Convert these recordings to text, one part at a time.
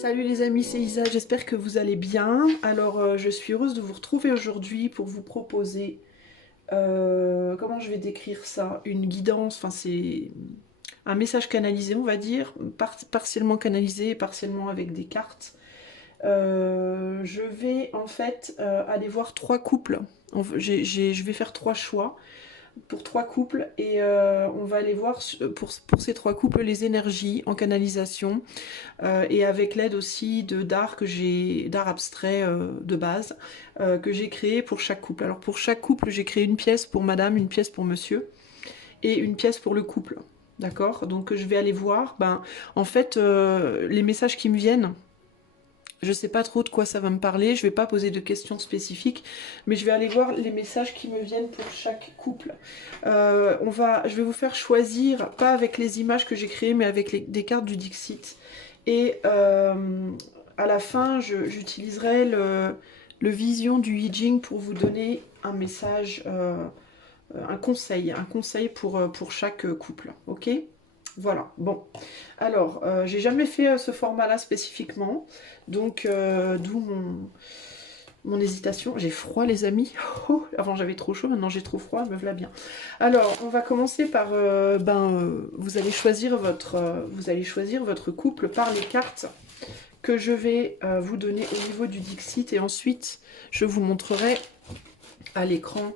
Salut les amis, c'est Isa, j'espère que vous allez bien. Alors je suis heureuse de vous retrouver aujourd'hui pour vous proposer, comment je vais décrire ça, une guidance, enfin c'est un message canalisé on va dire, partiellement canalisé, partiellement avec des cartes. Je vais en fait aller voir trois couples. Je vais faire trois choix pour trois couples et on va aller voir pour ces trois couples les énergies en canalisation et avec l'aide aussi de d'art abstrait de base que j'ai créé pour chaque couple. Alors pour chaque couple j'ai créé une pièce pour madame, une pièce pour monsieur et une pièce pour le couple. D'accord. Donc je vais aller voir, ben, en fait les messages qui me viennent, je sais pas trop de quoi ça va me parler, je vais pas poser de questions spécifiques, mais je vais aller voir les messages qui me viennent pour chaque couple. Je vais vous faire choisir, pas avec les images que j'ai créées, mais avec des cartes du Dixit. Et à la fin, j'utiliserai le vision du I Ching pour vous donner un message, un conseil pour chaque couple. Ok? Voilà, bon. Alors, j'ai jamais fait ce format-là spécifiquement, donc d'où mon hésitation. J'ai froid, les amis. Oh, avant, j'avais trop chaud, maintenant j'ai trop froid, me voilà bien. Alors, on va commencer par, vous allez choisir votre couple par les cartes que je vais vous donner au niveau du Dixit, et ensuite, je vous montrerai à l'écran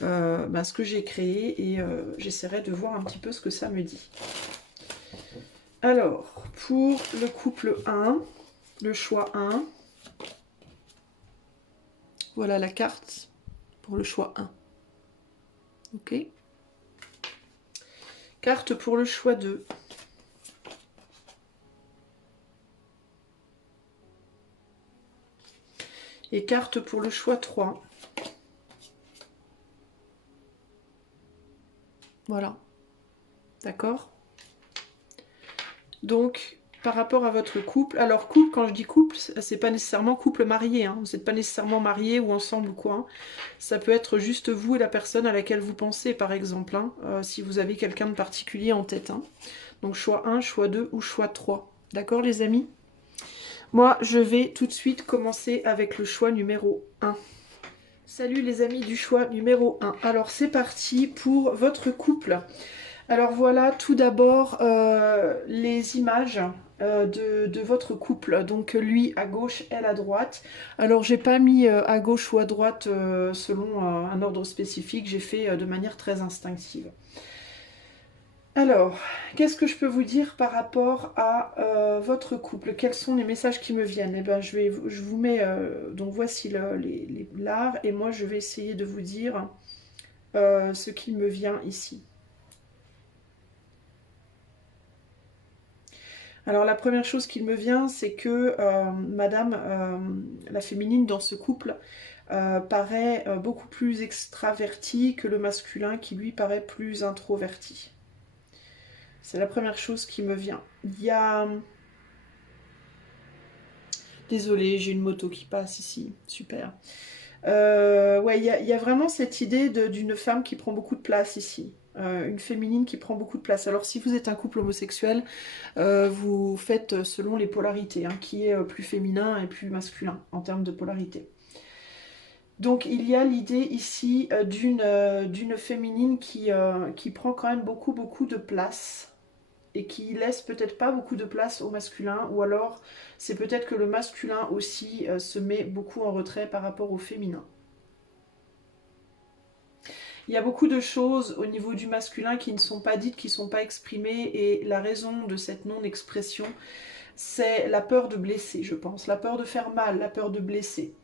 ce que j'ai créé, et j'essaierai de voir un petit peu ce que ça me dit. Alors, pour le couple 1, le choix 1, voilà la carte pour le choix 1. Ok. Carte pour le choix 2. Et carte pour le choix 3. Voilà. D'accord? Donc, par rapport à votre couple, alors couple, quand je dis couple, c'est pas nécessairement couple marié, hein. Vous n'êtes pas nécessairement marié ou ensemble ou quoi, hein. Ça peut être juste vous et la personne à laquelle vous pensez, par exemple, hein, si vous avez quelqu'un de particulier en tête, hein. Donc choix 1, choix 2 ou choix 3. D'accord les amis? Moi, je vais tout de suite commencer avec le choix numéro 1. Salut les amis du choix numéro 1. Alors c'est parti pour votre couple. Alors voilà, tout d'abord les images de votre couple. Donc lui à gauche, elle à droite. Alors j'ai pas mis à gauche ou à droite selon un ordre spécifique, j'ai fait de manière très instinctive. Alors, qu'est-ce que je peux vous dire par rapport à votre couple? Quels sont les messages qui me viennent? Eh ben, je vous mets, donc voici l'art, et moi je vais essayer de vous dire ce qui me vient ici. Alors la première chose qui me vient, c'est que Madame, la féminine dans ce couple, paraît beaucoup plus extravertie que le masculin qui lui paraît plus introverti. C'est la première chose qui me vient. Il y a... Désolée, j'ai une moto qui passe ici. Super. Ouais, il y a vraiment cette idée d'une femme qui prend beaucoup de place ici. Une féminine qui prend beaucoup de place. Alors si vous êtes un couple homosexuel, vous faites selon les polarités, hein, qui est plus féminin et plus masculin en termes de polarité. Donc il y a l'idée ici d'une féminine qui prend quand même beaucoup de place et qui laisse peut-être pas beaucoup de place au masculin, ou alors c'est peut-être que le masculin aussi se met beaucoup en retrait par rapport au féminin. Il y a beaucoup de choses au niveau du masculin qui ne sont pas dites, qui ne sont pas exprimées, et la raison de cette non-expression, c'est la peur de blesser, je pense, la peur de faire mal, la peur de blesser.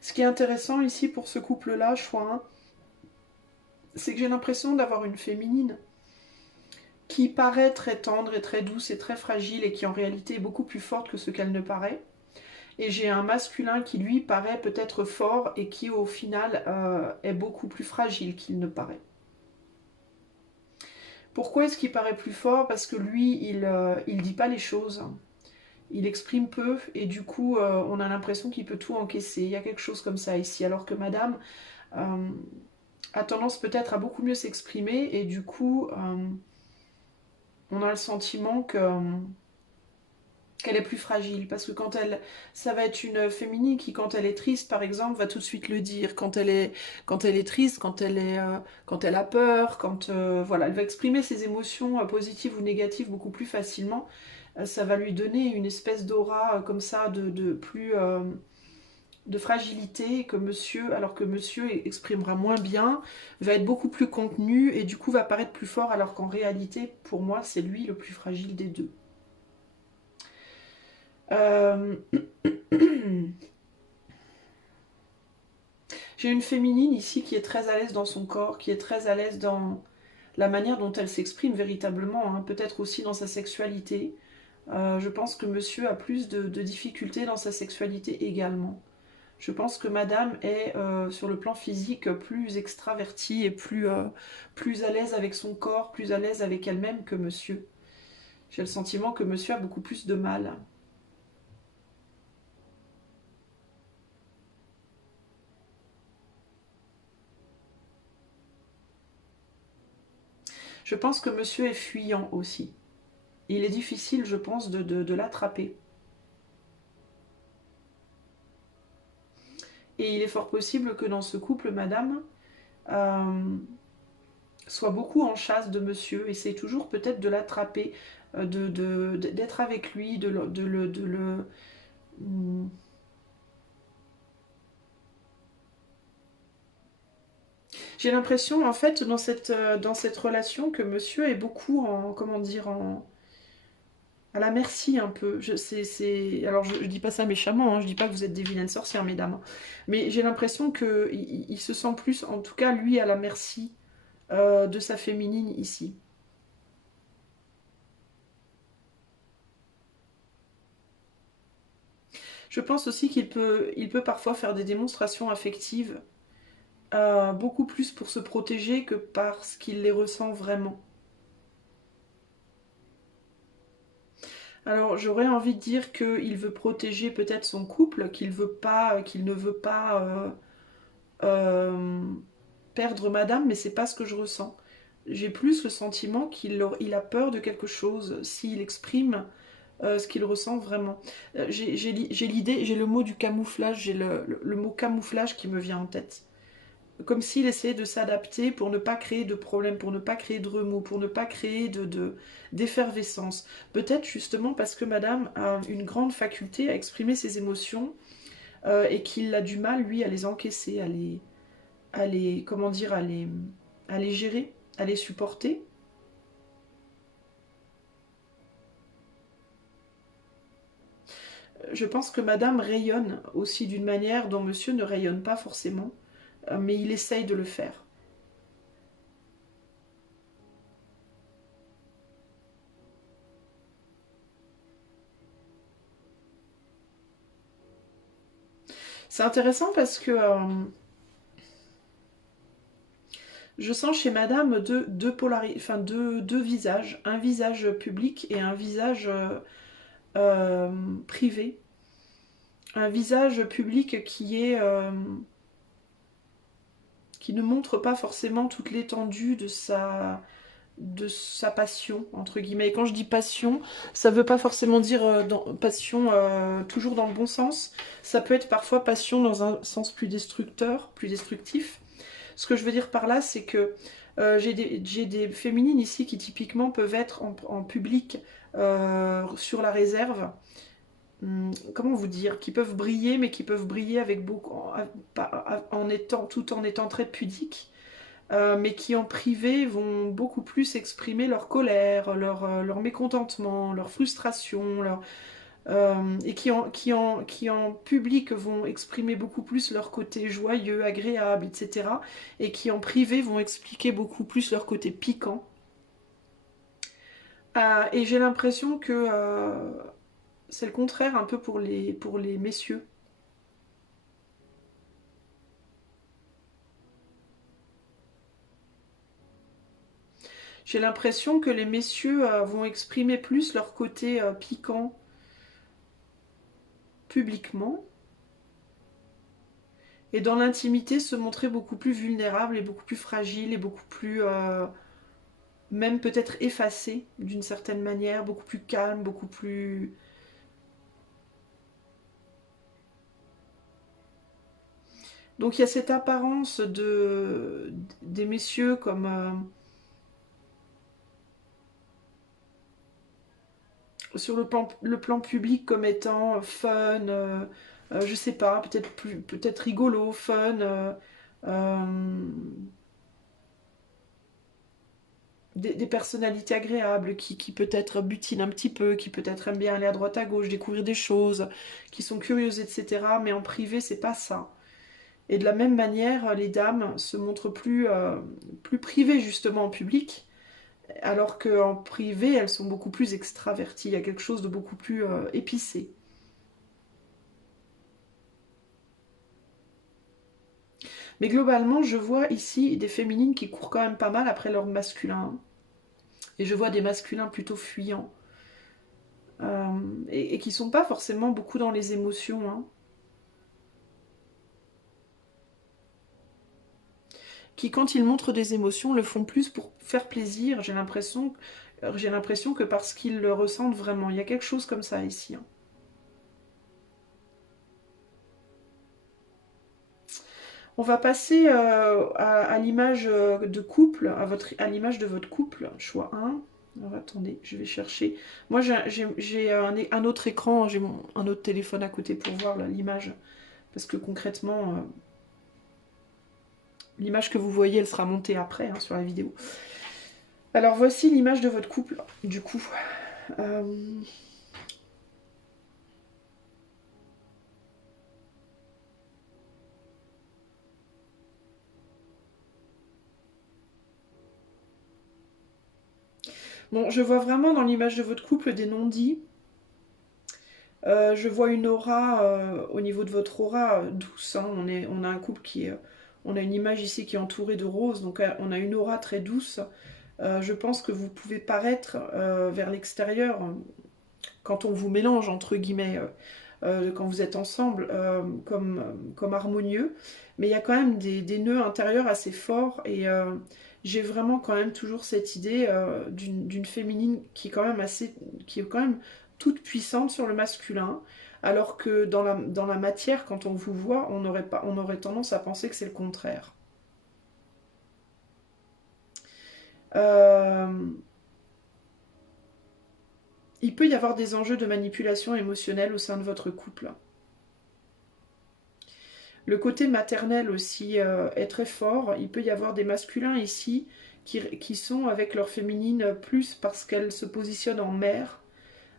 Ce qui est intéressant ici pour ce couple-là, choix 1, c'est que j'ai l'impression d'avoir une féminine qui paraît très tendre et très douce et très fragile, et qui en réalité est beaucoup plus forte que ce qu'elle ne paraît. Et j'ai un masculin qui lui paraît peut-être fort et qui au final est beaucoup plus fragile qu'il ne paraît. Pourquoi est-ce qu'il paraît plus fort? Parce que lui, il dit pas les choses. Il exprime peu, et du coup, on a l'impression qu'il peut tout encaisser. Il y a quelque chose comme ça ici. Alors que madame euh, a tendance peut-être à beaucoup mieux s'exprimer, et du coup, on a le sentiment que qu'elle est plus fragile, parce que ça va être une féminine qui, quand elle est triste, par exemple, va tout de suite le dire. Quand elle est triste, quand elle a peur, voilà, elle va exprimer ses émotions positives ou négatives beaucoup plus facilement. Ça va lui donner une espèce d'aura comme ça de fragilité que monsieur, alors que monsieur exprimera moins bien, va être beaucoup plus contenu et du coup va paraître plus fort, alors qu'en réalité, pour moi, c'est lui le plus fragile des deux. Euh, J'ai une féminine ici qui est très à l'aise dans son corps, qui est très à l'aise dans la manière dont elle s'exprime véritablement, hein, peut-être aussi dans sa sexualité. Je pense que monsieur a plus de difficultés dans sa sexualité également. Je pense que madame est, sur le plan physique, plus extravertie et plus à l'aise avec son corps, plus à l'aise avec elle-même que monsieur. J'ai le sentiment que monsieur a beaucoup plus de mal. Je pense que monsieur est fuyant aussi. Il est difficile, je pense, de l'attraper. Et il est fort possible que dans ce couple, madame euh, soit beaucoup en chasse de monsieur, essaye toujours peut-être de l'attraper, d'être avec lui, hmm. J'ai l'impression, en fait, dans cette relation, que monsieur est beaucoup en, comment dire, à la merci un peu. Alors, je dis pas ça méchamment, hein, je dis pas que vous êtes des vilaines sorcières, mesdames. Hein. Mais j'ai l'impression qu'il se sent plus, en tout cas, lui, à la merci de sa féminine ici. Je pense aussi il peut parfois faire des démonstrations affectives beaucoup plus pour se protéger que parce qu'il les ressent vraiment. Alors j'aurais envie de dire qu'il veut protéger peut-être son couple, qu'il ne veut pas euh, perdre madame, mais c'est pas ce que je ressens. J'ai plus le sentiment il a peur de quelque chose s'il exprime ce qu'il ressent vraiment. J'ai l'idée, j'ai le mot du camouflage, j'ai le mot camouflage qui me vient en tête. Comme s'il essayait de s'adapter pour ne pas créer de problème, pour ne pas créer de remous, pour ne pas créer d'effervescence. Peut-être justement parce que madame a une grande faculté à exprimer ses émotions et qu'il a du mal, lui, à les encaisser, comment dire, à les gérer, à les supporter. Je pense que madame rayonne aussi d'une manière dont monsieur ne rayonne pas forcément, mais il essaye de le faire. C'est intéressant parce que je sens chez madame deux visages. Un visage public et un visage euh, privé. Un visage public qui ne montre pas forcément toute l'étendue de sa passion, entre guillemets. Et quand je dis passion, ça veut pas forcément dire passion toujours dans le bon sens. Ça peut être parfois passion dans un sens plus destructeur, plus destructif. Ce que je veux dire par là, c'est que j'ai des féminines ici qui typiquement peuvent être en public sur la réserve. Comment vous dire, qui peuvent briller, mais qui peuvent briller avec beaucoup, tout en étant très pudiques, mais qui en privé vont beaucoup plus exprimer leur colère, leur mécontentement, leur frustration, et qui en public vont exprimer beaucoup plus leur côté joyeux, agréable, etc. Et qui en privé vont expliquer beaucoup plus leur côté piquant. Et j'ai l'impression que c'est le contraire un peu pour les messieurs. J'ai l'impression que les messieurs vont exprimer plus leur côté piquant publiquement et dans l'intimité se montrer beaucoup plus vulnérable et beaucoup plus fragile et beaucoup plus même peut-être effacé d'une certaine manière, beaucoup plus calme, beaucoup plus Donc il y a cette apparence des messieurs comme sur le plan public comme étant fun, je sais pas, peut-être rigolo, fun, euh, des personnalités agréables qui peut-être butinent un petit peu, qui peut-être aiment bien aller à droite à gauche, découvrir des choses, qui sont curieuses, etc. Mais en privé, c'est pas ça. Et de la même manière, les dames se montrent plus privées justement en public, alors qu'en privé, elles sont beaucoup plus extraverties. Il y a quelque chose de beaucoup plus épicé. Mais globalement, je vois ici des féminines qui courent quand même pas mal après leur masculin. Et je vois des masculins plutôt fuyants. Et qui sont pas forcément beaucoup dans les émotions, hein. Qui, quand ils montrent des émotions, le font plus pour faire plaisir. J'ai l'impression que parce qu'ils le ressentent vraiment. Il y a quelque chose comme ça ici, hein. On va passer à l'image de couple, à l'image de votre couple, choix 1. Alors attendez, je vais chercher. Moi j'ai un autre écran, j'ai un autre téléphone à côté pour voir l'image. Parce que concrètement, l'image que vous voyez, elle sera montée après hein, sur la vidéo. Alors voici l'image de votre couple, du coup. Euh, Bon, je vois vraiment dans l'image de votre couple des non-dits. Je vois une aura au niveau de votre aura douce, hein. On a un couple on a une image ici qui est entourée de roses, donc on a une aura très douce. Je pense que vous pouvez paraître vers l'extérieur quand on vous mélange entre guillemets, quand vous êtes ensemble, comme harmonieux, mais il y a quand même des nœuds intérieurs assez forts et j'ai vraiment quand même toujours cette idée d'une féminine qui est quand même toute puissante sur le masculin, alors que dans la matière, quand on vous voit, on aurait tendance à penser que c'est le contraire. Euh, il peut y avoir des enjeux de manipulation émotionnelle au sein de votre couple. Le côté maternel aussi est très fort. Il peut y avoir des masculins ici qui sont avec leur féminine plus parce qu'elles se positionnent en mère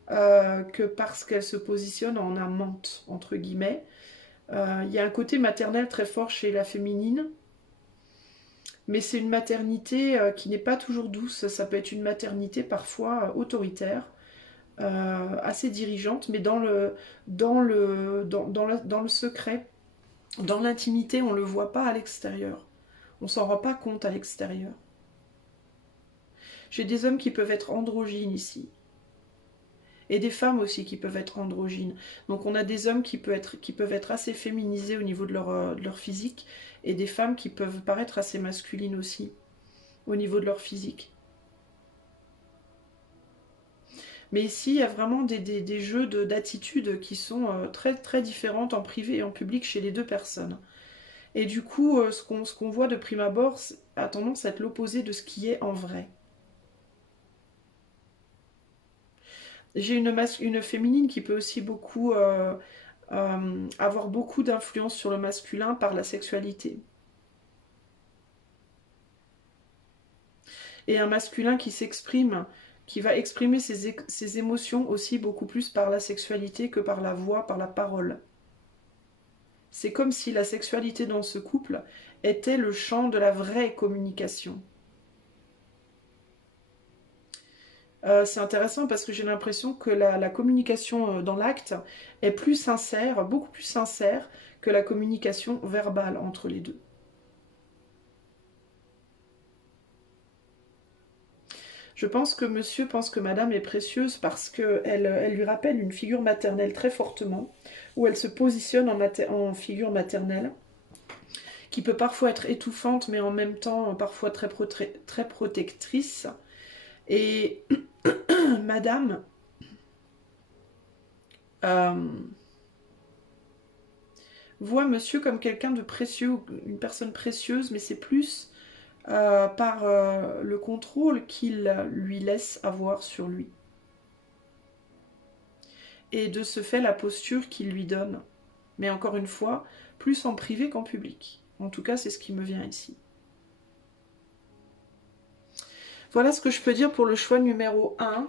que parce qu'elles se positionnent en amante, entre guillemets. Il y a un côté maternel très fort chez la féminine, mais c'est une maternité qui n'est pas toujours douce. Ça peut être une maternité parfois autoritaire, assez dirigeante, mais dans le secret. Dans l'intimité, on ne le voit pas à l'extérieur. On s'en rend pas compte à l'extérieur. J'ai des hommes qui peuvent être androgynes ici. Et des femmes aussi qui peuvent être androgynes. Donc on a des hommes qui peuvent être assez féminisés au niveau de leur physique, et des femmes qui peuvent paraître assez masculines aussi, au niveau de leur physique. Mais ici, il y a vraiment des jeux d'attitudes qui sont très, très différentes en privé et en public chez les deux personnes. Et du coup, ce qu'on voit de prime abord a tendance à être l'opposé de ce qui est en vrai. J'ai une féminine qui peut aussi avoir beaucoup d'influence sur le masculin par la sexualité. Et un masculin qui va exprimer ses émotions aussi beaucoup plus par la sexualité que par la voix, par la parole. C'est comme si la sexualité dans ce couple était le champ de la vraie communication. C'est intéressant parce que j'ai l'impression que la communication dans l'acte est plus sincère, beaucoup plus sincère que la communication verbale entre les deux. Je pense que monsieur pense que madame est précieuse parce qu'elle lui rappelle une figure maternelle très fortement, où elle se positionne en figure maternelle, qui peut parfois être étouffante, mais en même temps parfois très protectrice. Et madame voit monsieur comme quelqu'un de précieux, une personne précieuse, mais c'est plus par le contrôle qu'il lui laisse avoir sur lui. Et de ce fait, la posture qu'il lui donne. Mais encore une fois, plus en privé qu'en public. En tout cas, c'est ce qui me vient ici. Voilà ce que je peux dire pour le choix numéro 1.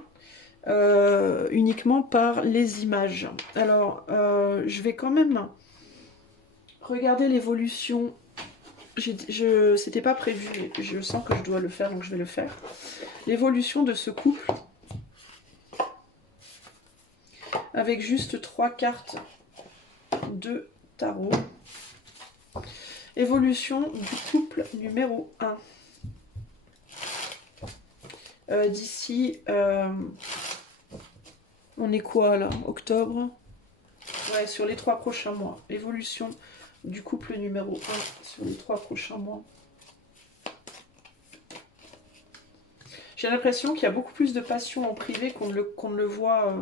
Uniquement par les images. Alors, je vais quand même regarder l'évolution. C'était pas prévu, mais je sens que je dois le faire, donc je vais le faire. L'évolution de ce couple, avec juste 3 cartes de tarot. Évolution du couple numéro 1. D'ici, on est quoi là? Octobre? Ouais, sur les 3 prochains mois. Évolution du couple numéro 1 sur les 3 prochains mois. J'ai l'impression qu'il y a beaucoup plus de passion en privé qu'on ne le voit...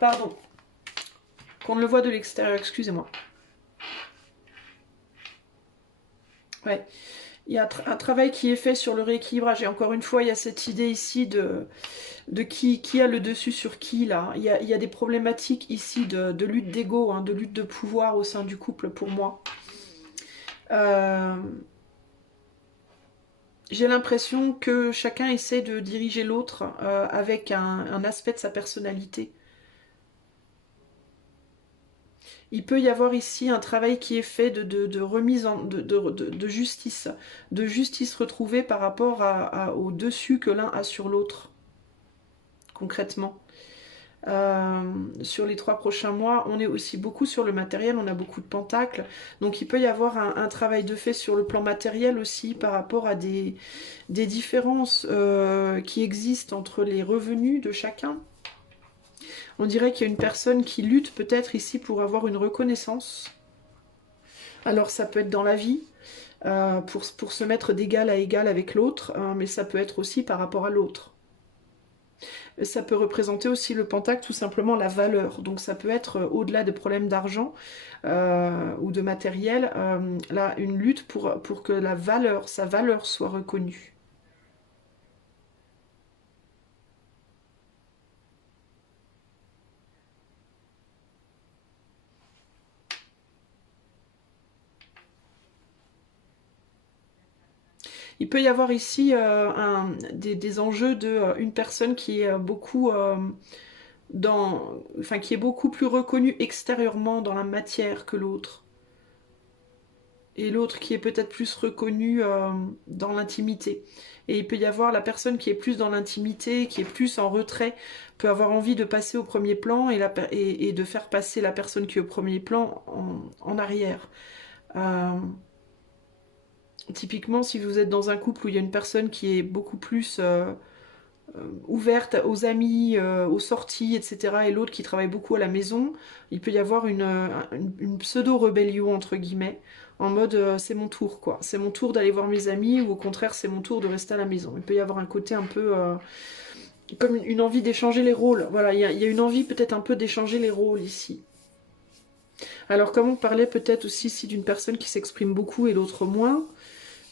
Pardon. Qu'on ne le voit de l'extérieur, excusez-moi. Ouais. Il y a un travail qui est fait sur le rééquilibrage. Et encore une fois, il y a cette idée ici de qui a le dessus sur qui, là. Il y a des problématiques ici de lutte d'ego, hein, de lutte de pouvoir au sein du couple, pour moi. J'ai l'impression que chacun essaie de diriger l'autre avec un aspect de sa personnalité. Il peut y avoir ici un travail qui est fait de remise de justice retrouvée par rapport au dessus que l'un a sur l'autre, concrètement. Sur les 3 prochains mois, on est aussi beaucoup sur le matériel, on a beaucoup de pentacles, donc il peut y avoir un travail de fait sur le plan matériel aussi par rapport à des différences qui existent entre les revenus de chacun. On dirait qu'il y a une personne qui lutte peut-être ici pour avoir une reconnaissance. Alors ça peut être dans la vie, pour se mettre d'égal à égal avec l'autre, mais ça peut être aussi par rapport à l'autre. Ça peut représenter aussi le pentacle, tout simplement la valeur. Donc ça peut être au-delà des problèmes d'argent ou de matériel, là, une lutte pour que sa valeur soit reconnue. Il peut y avoir ici des enjeux de une personne qui est beaucoup qui est beaucoup plus reconnue extérieurement dans la matière que l'autre. Et l'autre qui est peut-être plus reconnue dans l'intimité. Et il peut y avoir la personne qui est plus dans l'intimité, qui est plus en retrait, peut avoir envie de passer au premier plan et de faire passer la personne qui est au premier plan en arrière. Typiquement, si vous êtes dans un couple où il y a une personne qui est beaucoup plus ouverte aux amis, aux sorties, etc., et l'autre qui travaille beaucoup à la maison, il peut y avoir une pseudo-rébellion, entre guillemets, en mode c'est mon tour, quoi. C'est mon tour d'aller voir mes amis, ou au contraire, c'est mon tour de rester à la maison. Il peut y avoir un côté un peu... comme une envie d'échanger les rôles. Voilà, il y a une envie peut-être un peu d'échanger les rôles ici. Alors, comme on parlait peut-être aussi ici d'une personne qui s'exprime beaucoup et l'autre moins,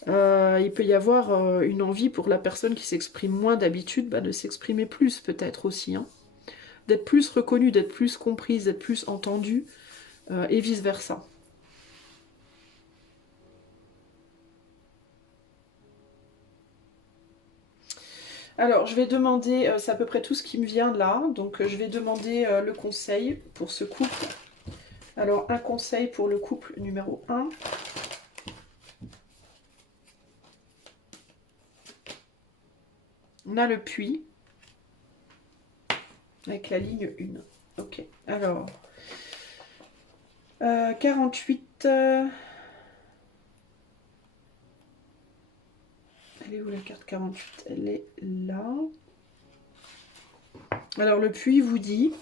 il peut y avoir une envie pour la personne qui s'exprime moins d'habitude de s'exprimer plus peut-être aussi. Hein. D'être plus reconnue, d'être plus comprise, d'être plus entendue et vice-versa. Alors, je vais demander, c'est à peu près tout ce qui me vient là, donc je vais demander le conseil pour ce couple. Alors, un conseil pour le couple numéro 1. On a le puits, avec la ligne 1. Ok, alors, 48... Elle est où la carte 48? Elle est là. Alors le puits vous dit,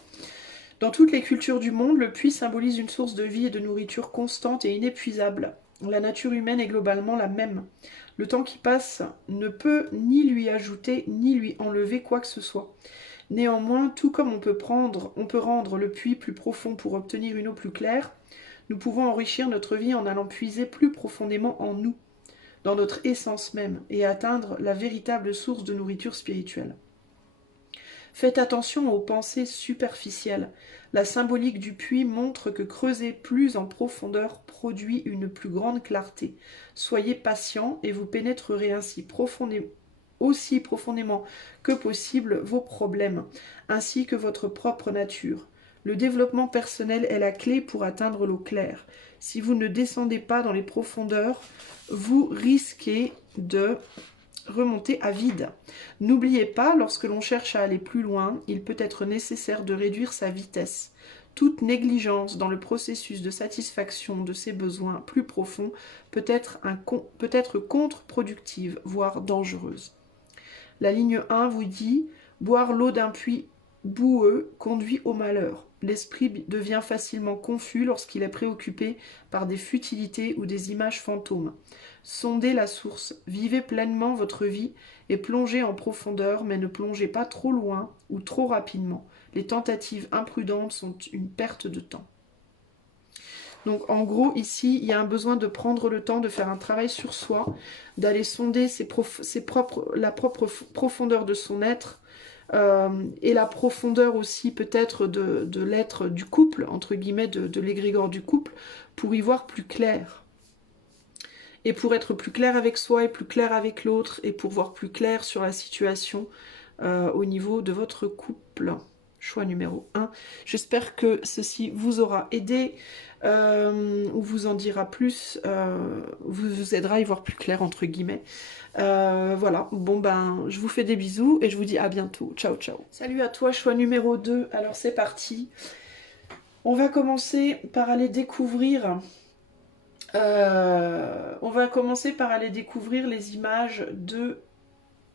dans toutes les cultures du monde, le puits symbolise une source de vie et de nourriture constante et inépuisable. La nature humaine est globalement la même. Le temps qui passe ne peut ni lui ajouter ni lui enlever quoi que ce soit. Néanmoins, tout comme on peut rendre le puits plus profond pour obtenir une eau plus claire, nous pouvons enrichir notre vie en allant puiser plus profondément en nous, dans notre essence même, et atteindre la véritable source de nourriture spirituelle. Faites attention aux pensées superficielles. La symbolique du puits montre que creuser plus en profondeur produit une plus grande clarté. Soyez patient et vous pénétrerez ainsi aussi profondément que possible vos problèmes, ainsi que votre propre nature. Le développement personnel est la clé pour atteindre l'eau claire. Si vous ne descendez pas dans les profondeurs, vous risquez de remonter à vide. N'oubliez pas, lorsque l'on cherche à aller plus loin, il peut être nécessaire de réduire sa vitesse. Toute négligence dans le processus de satisfaction de ses besoins plus profonds peut être contre-productive, voire dangereuse. La ligne 1 vous dit « Boire l'eau d'un puits boueux conduit au malheur. L'esprit devient facilement confus lorsqu'il est préoccupé par des futilités ou des images fantômes. Sondez la source, vivez pleinement votre vie et plongez en profondeur, mais ne plongez pas trop loin ou trop rapidement. Les tentatives imprudentes sont une perte de temps. » Donc en gros, ici, il y a un besoin de prendre le temps de faire un travail sur soi, d'aller sonder la propre profondeur de son être, et la profondeur aussi peut-être de l'être du couple, entre guillemets, de l'égrégore du couple, pour y voir plus clair. Et pour être plus clair avec soi et plus clair avec l'autre, et pour voir plus clair sur la situation au niveau de votre couple. Choix numéro 1. J'espère que ceci vous aura aidé, ou vous en dira plus, vous aidera à y voir plus clair, entre guillemets. Voilà, bon ben, je vous fais des bisous et je vous dis à bientôt. Ciao, ciao. Salut à toi, choix numéro 2. Alors c'est parti. On va commencer par aller découvrir... les images de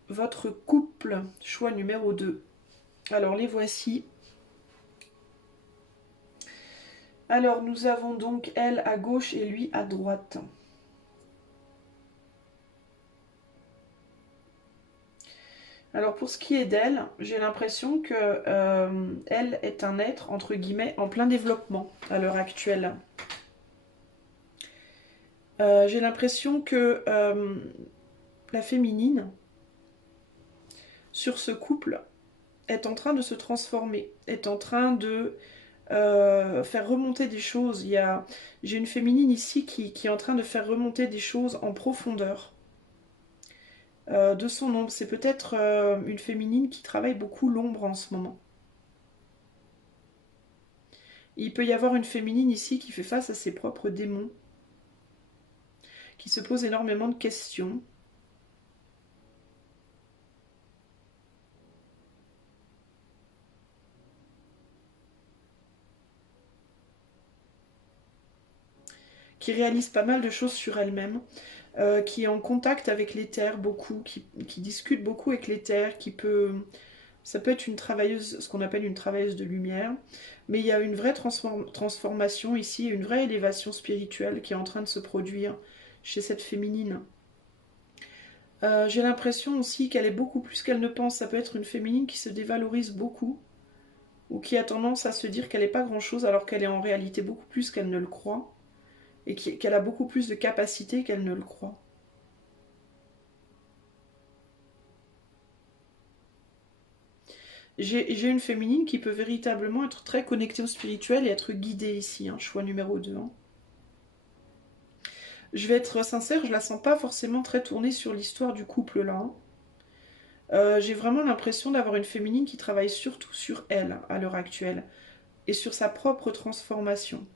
votre couple. Choix numéro 2. Alors les voici. Alors nous avons donc elle à gauche et lui à droite. Alors pour ce qui est d'elle, j'ai l'impression que elle est un être, entre guillemets, en plein développement à l'heure actuelle. J'ai l'impression que la féminine, sur ce couple, est en train de se transformer, est en train de faire remonter des choses. J'ai une féminine ici qui est en train de faire remonter des choses en profondeur. De son ombre. C'est peut-être une féminine qui travaille beaucoup l'ombre en ce moment. Il peut y avoir une féminine ici qui fait face à ses propres démons, qui se pose énormément de questions. Qui réalise pas mal de choses sur elle-même, qui est en contact avec l'éther beaucoup, qui discute beaucoup avec l'éther, ça peut être une travailleuse, ce qu'on appelle une travailleuse de lumière, mais il y a une vraie transformation ici, une vraie élévation spirituelle qui est en train de se produire chez cette féminine. J'ai l'impression aussi qu'elle est beaucoup plus qu'elle ne pense. Ça peut être une féminine qui se dévalorise beaucoup, ou qui a tendance à se dire qu'elle n'est pas grand-chose alors qu'elle est en réalité beaucoup plus qu'elle ne le croit, et qu'elle a beaucoup plus de capacité qu'elle ne le croit. J'ai une féminine qui peut véritablement être très connectée au spirituel et être guidée ici, hein, choix numéro 2. Hein. Je vais être sincère, je la sens pas forcément très tournée sur l'histoire du couple là. J'ai vraiment l'impression d'avoir une féminine qui travaille surtout sur elle à l'heure actuelle et sur sa propre transformation.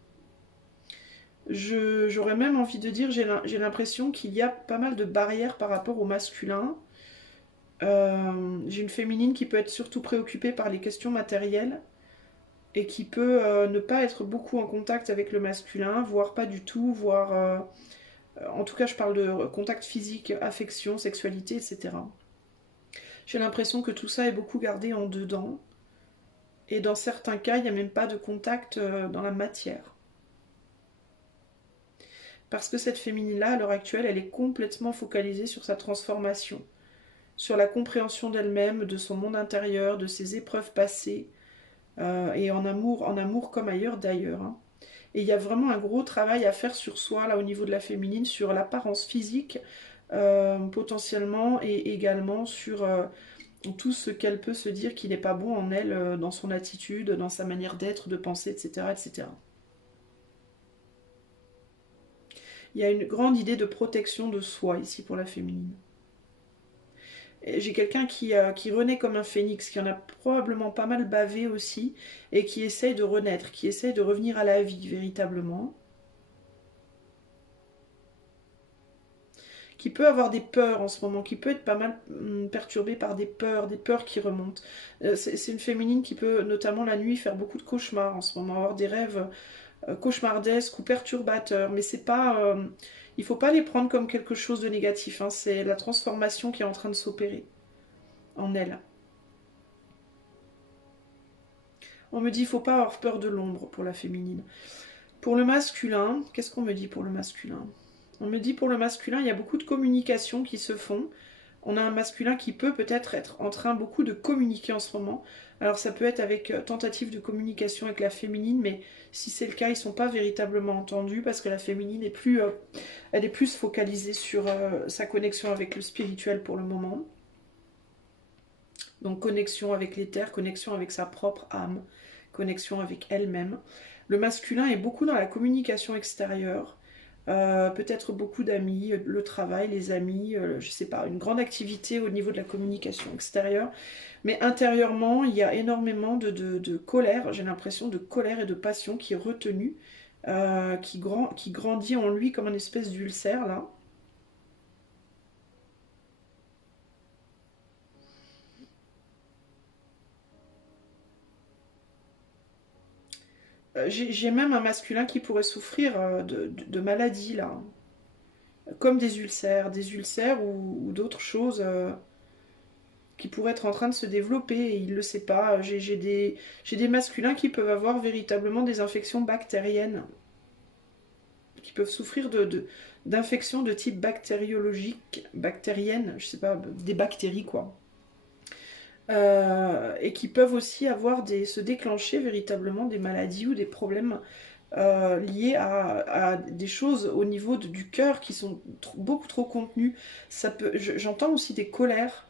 J'aurais même envie de dire, j'ai l'impression qu'il y a pas mal de barrières par rapport au masculin. J'ai une féminine qui peut être surtout préoccupée par les questions matérielles et qui peut ne pas être beaucoup en contact avec le masculin, voire pas du tout, voire... en tout cas, je parle de contact physique, affection, sexualité, etc. J'ai l'impression que tout ça est beaucoup gardé en dedans. Et dans certains cas, il n'y a même pas de contact dans la matière. Parce que cette féminine-là, à l'heure actuelle, elle est complètement focalisée sur sa transformation, sur la compréhension d'elle-même, de son monde intérieur, de ses épreuves passées, et en amour comme ailleurs d'ailleurs, hein. Et il y a vraiment un gros travail à faire sur soi, là, au niveau de la féminine, sur l'apparence physique, potentiellement, et également sur tout ce qu'elle peut se dire qui n'est pas bon en elle, dans son attitude, dans sa manière d'être, de penser, etc., etc. Il y a une grande idée de protection de soi ici pour la féminine. J'ai quelqu'un qui renaît comme un phénix, qui en a probablement pas mal bavé aussi, et qui essaye de renaître, qui essaye de revenir à la vie véritablement. Qui peut avoir des peurs en ce moment, qui peut être pas mal perturbé par des peurs qui remontent. C'est une féminine qui peut, notamment la nuit, faire beaucoup de cauchemars en ce moment, avoir des rêves cauchemardesques ou perturbateurs, mais c'est pas... il faut pas les prendre comme quelque chose de négatif, hein. C'est la transformation qui est en train de s'opérer en elle. On me dit, il faut pas avoir peur de l'ombre pour la féminine. Pour le masculin, qu'est-ce qu'on me dit pour le masculin? On me dit pour le masculin, il y a beaucoup de communications qui se font. On a un masculin qui peut peut-être être en train beaucoup de communiquer en ce moment. Alors ça peut être avec tentative de communication avec la féminine, mais si c'est le cas, ils ne sont pas véritablement entendus parce que la féminine est plus, elle est plus focalisée sur sa connexion avec le spirituel pour le moment. Donc connexion avec l'éther, connexion avec sa propre âme, connexion avec elle-même. Le masculin est beaucoup dans la communication extérieure. Peut-être beaucoup d'amis, le travail, les amis, je sais pas, une grande activité au niveau de la communication extérieure. Mais intérieurement, il y a énormément de colère, j'ai l'impression de colère et de passion qui est retenue, qui grandit en lui comme une espèce d'ulcère là. J'ai même un masculin qui pourrait souffrir de maladies là, comme des ulcères ou d'autres choses qui pourraient être en train de se développer et il ne le sait pas. J'ai des masculins qui peuvent avoir véritablement des infections bactériennes, qui peuvent souffrir d'infections de type bactériologique, bactérienne, je sais pas, des bactéries quoi. Et qui peuvent aussi se déclencher véritablement des maladies ou des problèmes liés à des choses au niveau du cœur qui sont beaucoup trop contenues. J'entends aussi des colères.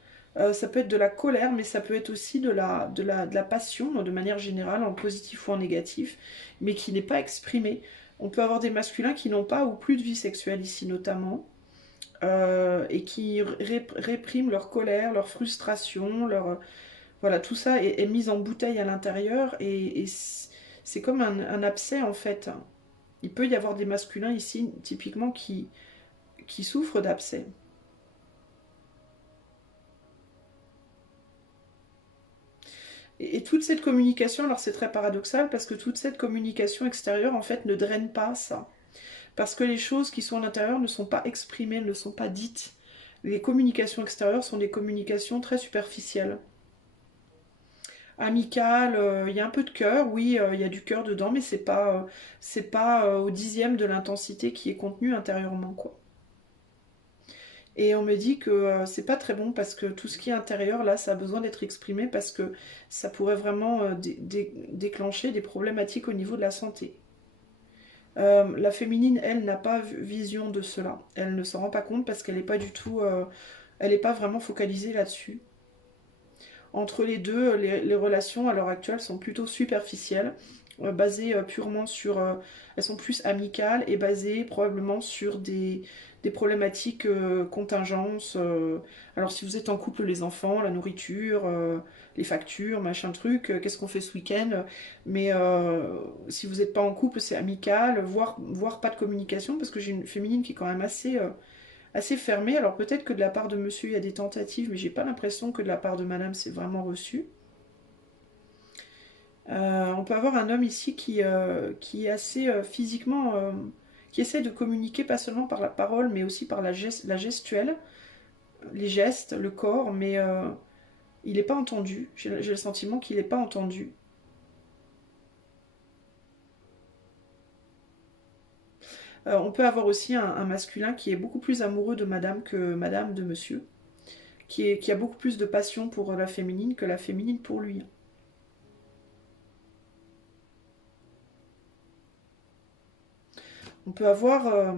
Ça peut être de la colère, mais ça peut être aussi de la passion, de manière générale, en positif ou en négatif, mais qui n'est pas exprimée. On peut avoir des masculins qui n'ont pas ou plus de vie sexuelle ici notamment, et qui répriment leur colère, leur frustration, voilà, tout ça est mis en bouteille à l'intérieur et c'est comme un abcès en fait. Il peut y avoir des masculins ici, typiquement, qui souffrent d'abcès. Et toute cette communication, alors c'est très paradoxal parce que toute cette communication extérieure en fait ne draine pas ça. Parce que les choses qui sont à l'intérieur ne sont pas exprimées, ne sont pas dites. Les communications extérieures sont des communications très superficielles. Amical, il y a un peu de cœur, oui, il y a du cœur dedans, mais c'est pas au dixième de l'intensité qui est contenue intérieurement, quoi. Et on me dit que c'est pas très bon parce que tout ce qui est intérieur, là, ça a besoin d'être exprimé parce que ça pourrait vraiment déclencher des problématiques au niveau de la santé. La féminine, elle, n'a pas vision de cela. Elle ne s'en rend pas compte parce qu'elle n'est pas du tout, elle n'est pas vraiment focalisée là-dessus. Entre les deux, les relations à l'heure actuelle sont plutôt superficielles, basées purement sur... elles sont plus amicales et basées probablement sur des problématiques contingences. Alors si vous êtes en couple, les enfants, la nourriture, les factures, machin truc, qu'est-ce qu'on fait ce week-end? Mais si vous n'êtes pas en couple, c'est amical, voire pas de communication, parce que j'ai une féminine qui est quand même assez fermé. Alors peut-être que de la part de monsieur il y a des tentatives, mais j'ai pas l'impression que de la part de madame c'est vraiment reçu. On peut avoir un homme ici qui est assez physiquement, qui essaie de communiquer pas seulement par la parole, mais aussi par la gestuelle, les gestes, le corps, mais il n'est pas entendu. J'ai le sentiment qu'il n'est pas entendu. On peut avoir aussi un masculin qui est beaucoup plus amoureux de madame que madame de monsieur, qui a beaucoup plus de passion pour la féminine que la féminine pour lui. On peut avoir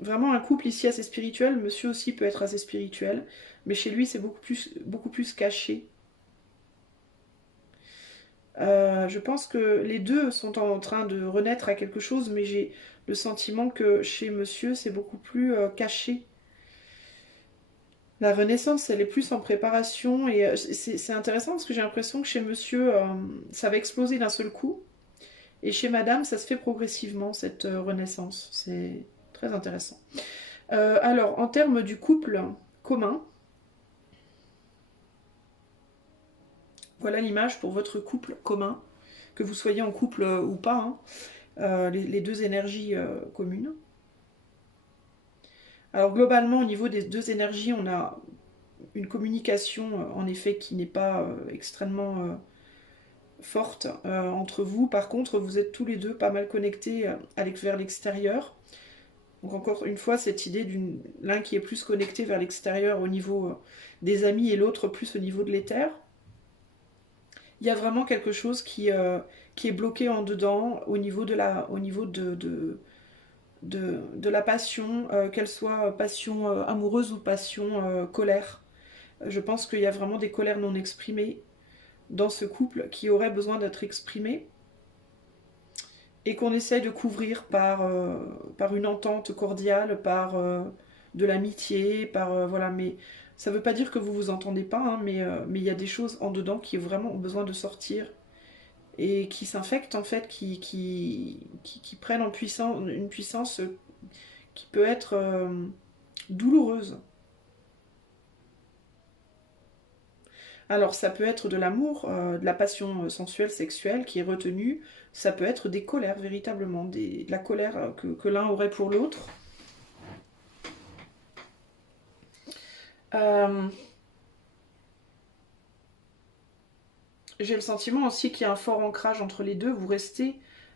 vraiment un couple ici assez spirituel. Monsieur aussi peut être assez spirituel, mais chez lui c'est beaucoup plus caché. Je pense que les deux sont en train de renaître à quelque chose, mais j'ai le sentiment que chez monsieur c'est beaucoup plus caché. La renaissance, elle est plus en préparation et c'est intéressant parce que j'ai l'impression que chez monsieur, ça va exploser d'un seul coup. Et chez madame, ça se fait progressivement, cette renaissance. C'est très intéressant. Alors, en termes du couple commun, voilà l'image pour votre couple commun, que vous soyez en couple ou pas, hein, les deux énergies communes. Alors globalement, au niveau des deux énergies, on a une communication en effet qui n'est pas extrêmement forte entre vous. Par contre, vous êtes tous les deux pas mal connectés vers l'extérieur. Donc encore une fois, cette idée l'un qui est plus connecté vers l'extérieur au niveau des amis et l'autre plus au niveau de l'éther. Il y a vraiment quelque chose qui est bloqué en dedans au niveau de la passion, qu'elle soit passion amoureuse ou passion colère. Je pense qu'il y a vraiment des colères non exprimées dans ce couple qui auraient besoin d'être exprimées et qu'on essaye de couvrir par une entente cordiale, par de l'amitié, voilà. Mais ça ne veut pas dire que vous vous entendez pas, hein, mais il y a des choses en dedans qui vraiment ont besoin de sortir et qui s'infectent en fait, qui prennent une puissance qui peut être douloureuse. Alors ça peut être de l'amour, de la passion sensuelle, sexuelle qui est retenue, ça peut être des colères véritablement, de la colère que l'un aurait pour l'autre. Euh, J'ai le sentiment aussi qu'il y a un fort ancrage entre les deux, vous restez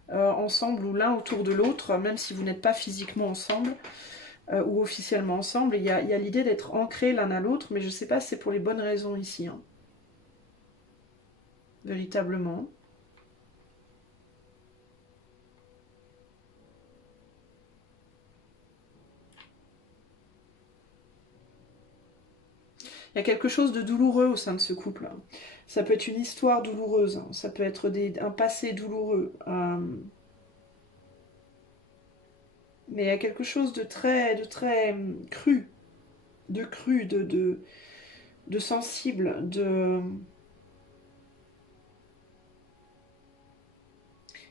ensemble ou l'un autour de l'autre, même si vous n'êtes pas physiquement ensemble ou officiellement ensemble, il y a l'idée d'être ancrés l'un à l'autre, mais je ne sais pas si c'est pour les bonnes raisons ici, hein, véritablement. Il y a quelque chose de douloureux au sein de ce couple. Ça peut être une histoire douloureuse, ça peut être un passé douloureux. Mais il y a quelque chose de très cru, de sensible,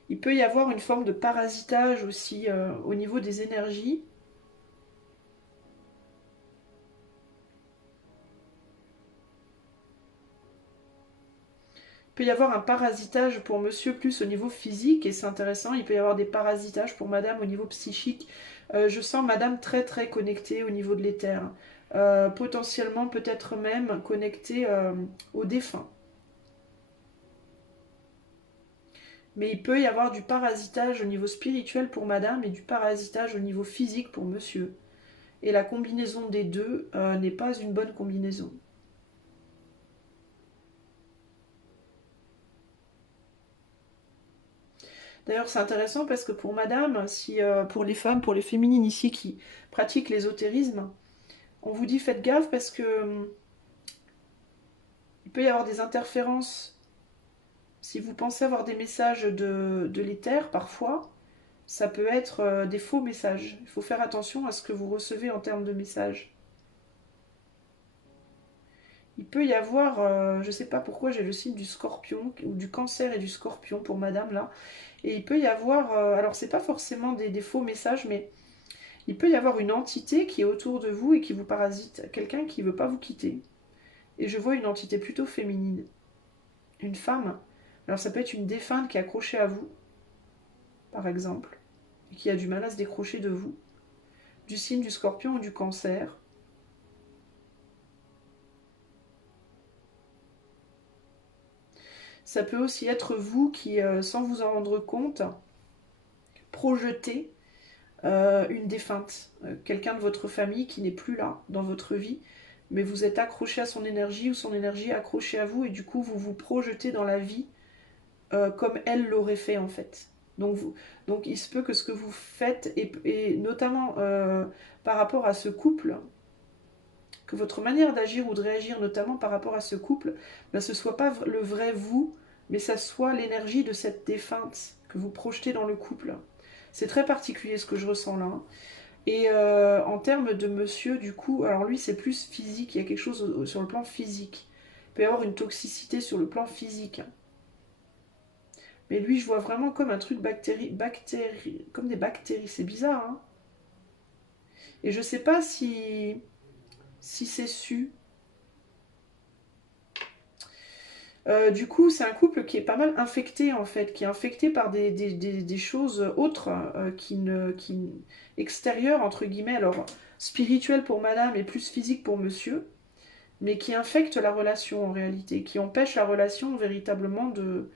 Il peut y avoir une forme de parasitage aussi au niveau des énergies. Il peut y avoir un parasitage pour monsieur plus au niveau physique, et c'est intéressant. Il peut y avoir des parasitages pour madame au niveau psychique. Je sens madame très très connectée au niveau de l'éther. Potentiellement peut-être même connectée au défunt. Mais il peut y avoir du parasitage au niveau spirituel pour madame et du parasitage au niveau physique pour monsieur. Et la combinaison des deux n'est pas une bonne combinaison. D'ailleurs, c'est intéressant parce que pour madame, si pour les femmes, pour les féminines ici qui pratiquent l'ésotérisme, on vous dit faites gaffe parce que il peut y avoir des interférences. Si vous pensez avoir des messages de l'éther, parfois, ça peut être des faux messages. Il faut faire attention à ce que vous recevez en termes de messages. Il peut y avoir, je ne sais pas pourquoi j'ai le signe du scorpion, ou du cancer et du scorpion pour madame là. Et il peut y avoir, alors c'est pas forcément des faux messages, mais il peut y avoir une entité qui est autour de vous et qui vous parasite. Quelqu'un qui ne veut pas vous quitter. Et je vois une entité plutôt féminine. Une femme. Alors ça peut être une défunte qui est accrochée à vous, par exemple, et qui a du mal à se décrocher de vous. Du signe du scorpion ou du cancer. Ça peut aussi être vous qui, sans vous en rendre compte, projetez une défunte, quelqu'un de votre famille qui n'est plus là dans votre vie, mais vous êtes accroché à son énergie ou son énergie est accrochée à vous et du coup vous vous projetez dans la vie comme elle l'aurait fait en fait. Donc, donc il se peut que ce que vous faites, et notamment par rapport à ce couple, que votre manière d'agir ou de réagir, notamment par rapport à ce couple, ben, ce ne soit pas le vrai vous, mais ça soit l'énergie de cette défunte que vous projetez dans le couple. C'est très particulier ce que je ressens là. Hein. Et en termes de monsieur, du coup, alors lui c'est plus physique, il y a quelque chose sur le plan physique. Il peut y avoir une toxicité sur le plan physique. Mais lui, je vois vraiment comme un truc comme des bactéries. C'est bizarre, hein. Et je sais pas si c'est su. Du coup, c'est un couple qui est pas mal infecté en fait, qui est infecté par des choses autres, extérieures entre guillemets, alors spirituelles pour madame et plus physique pour monsieur, mais qui infectent la relation en réalité, qui empêchent la relation véritablement de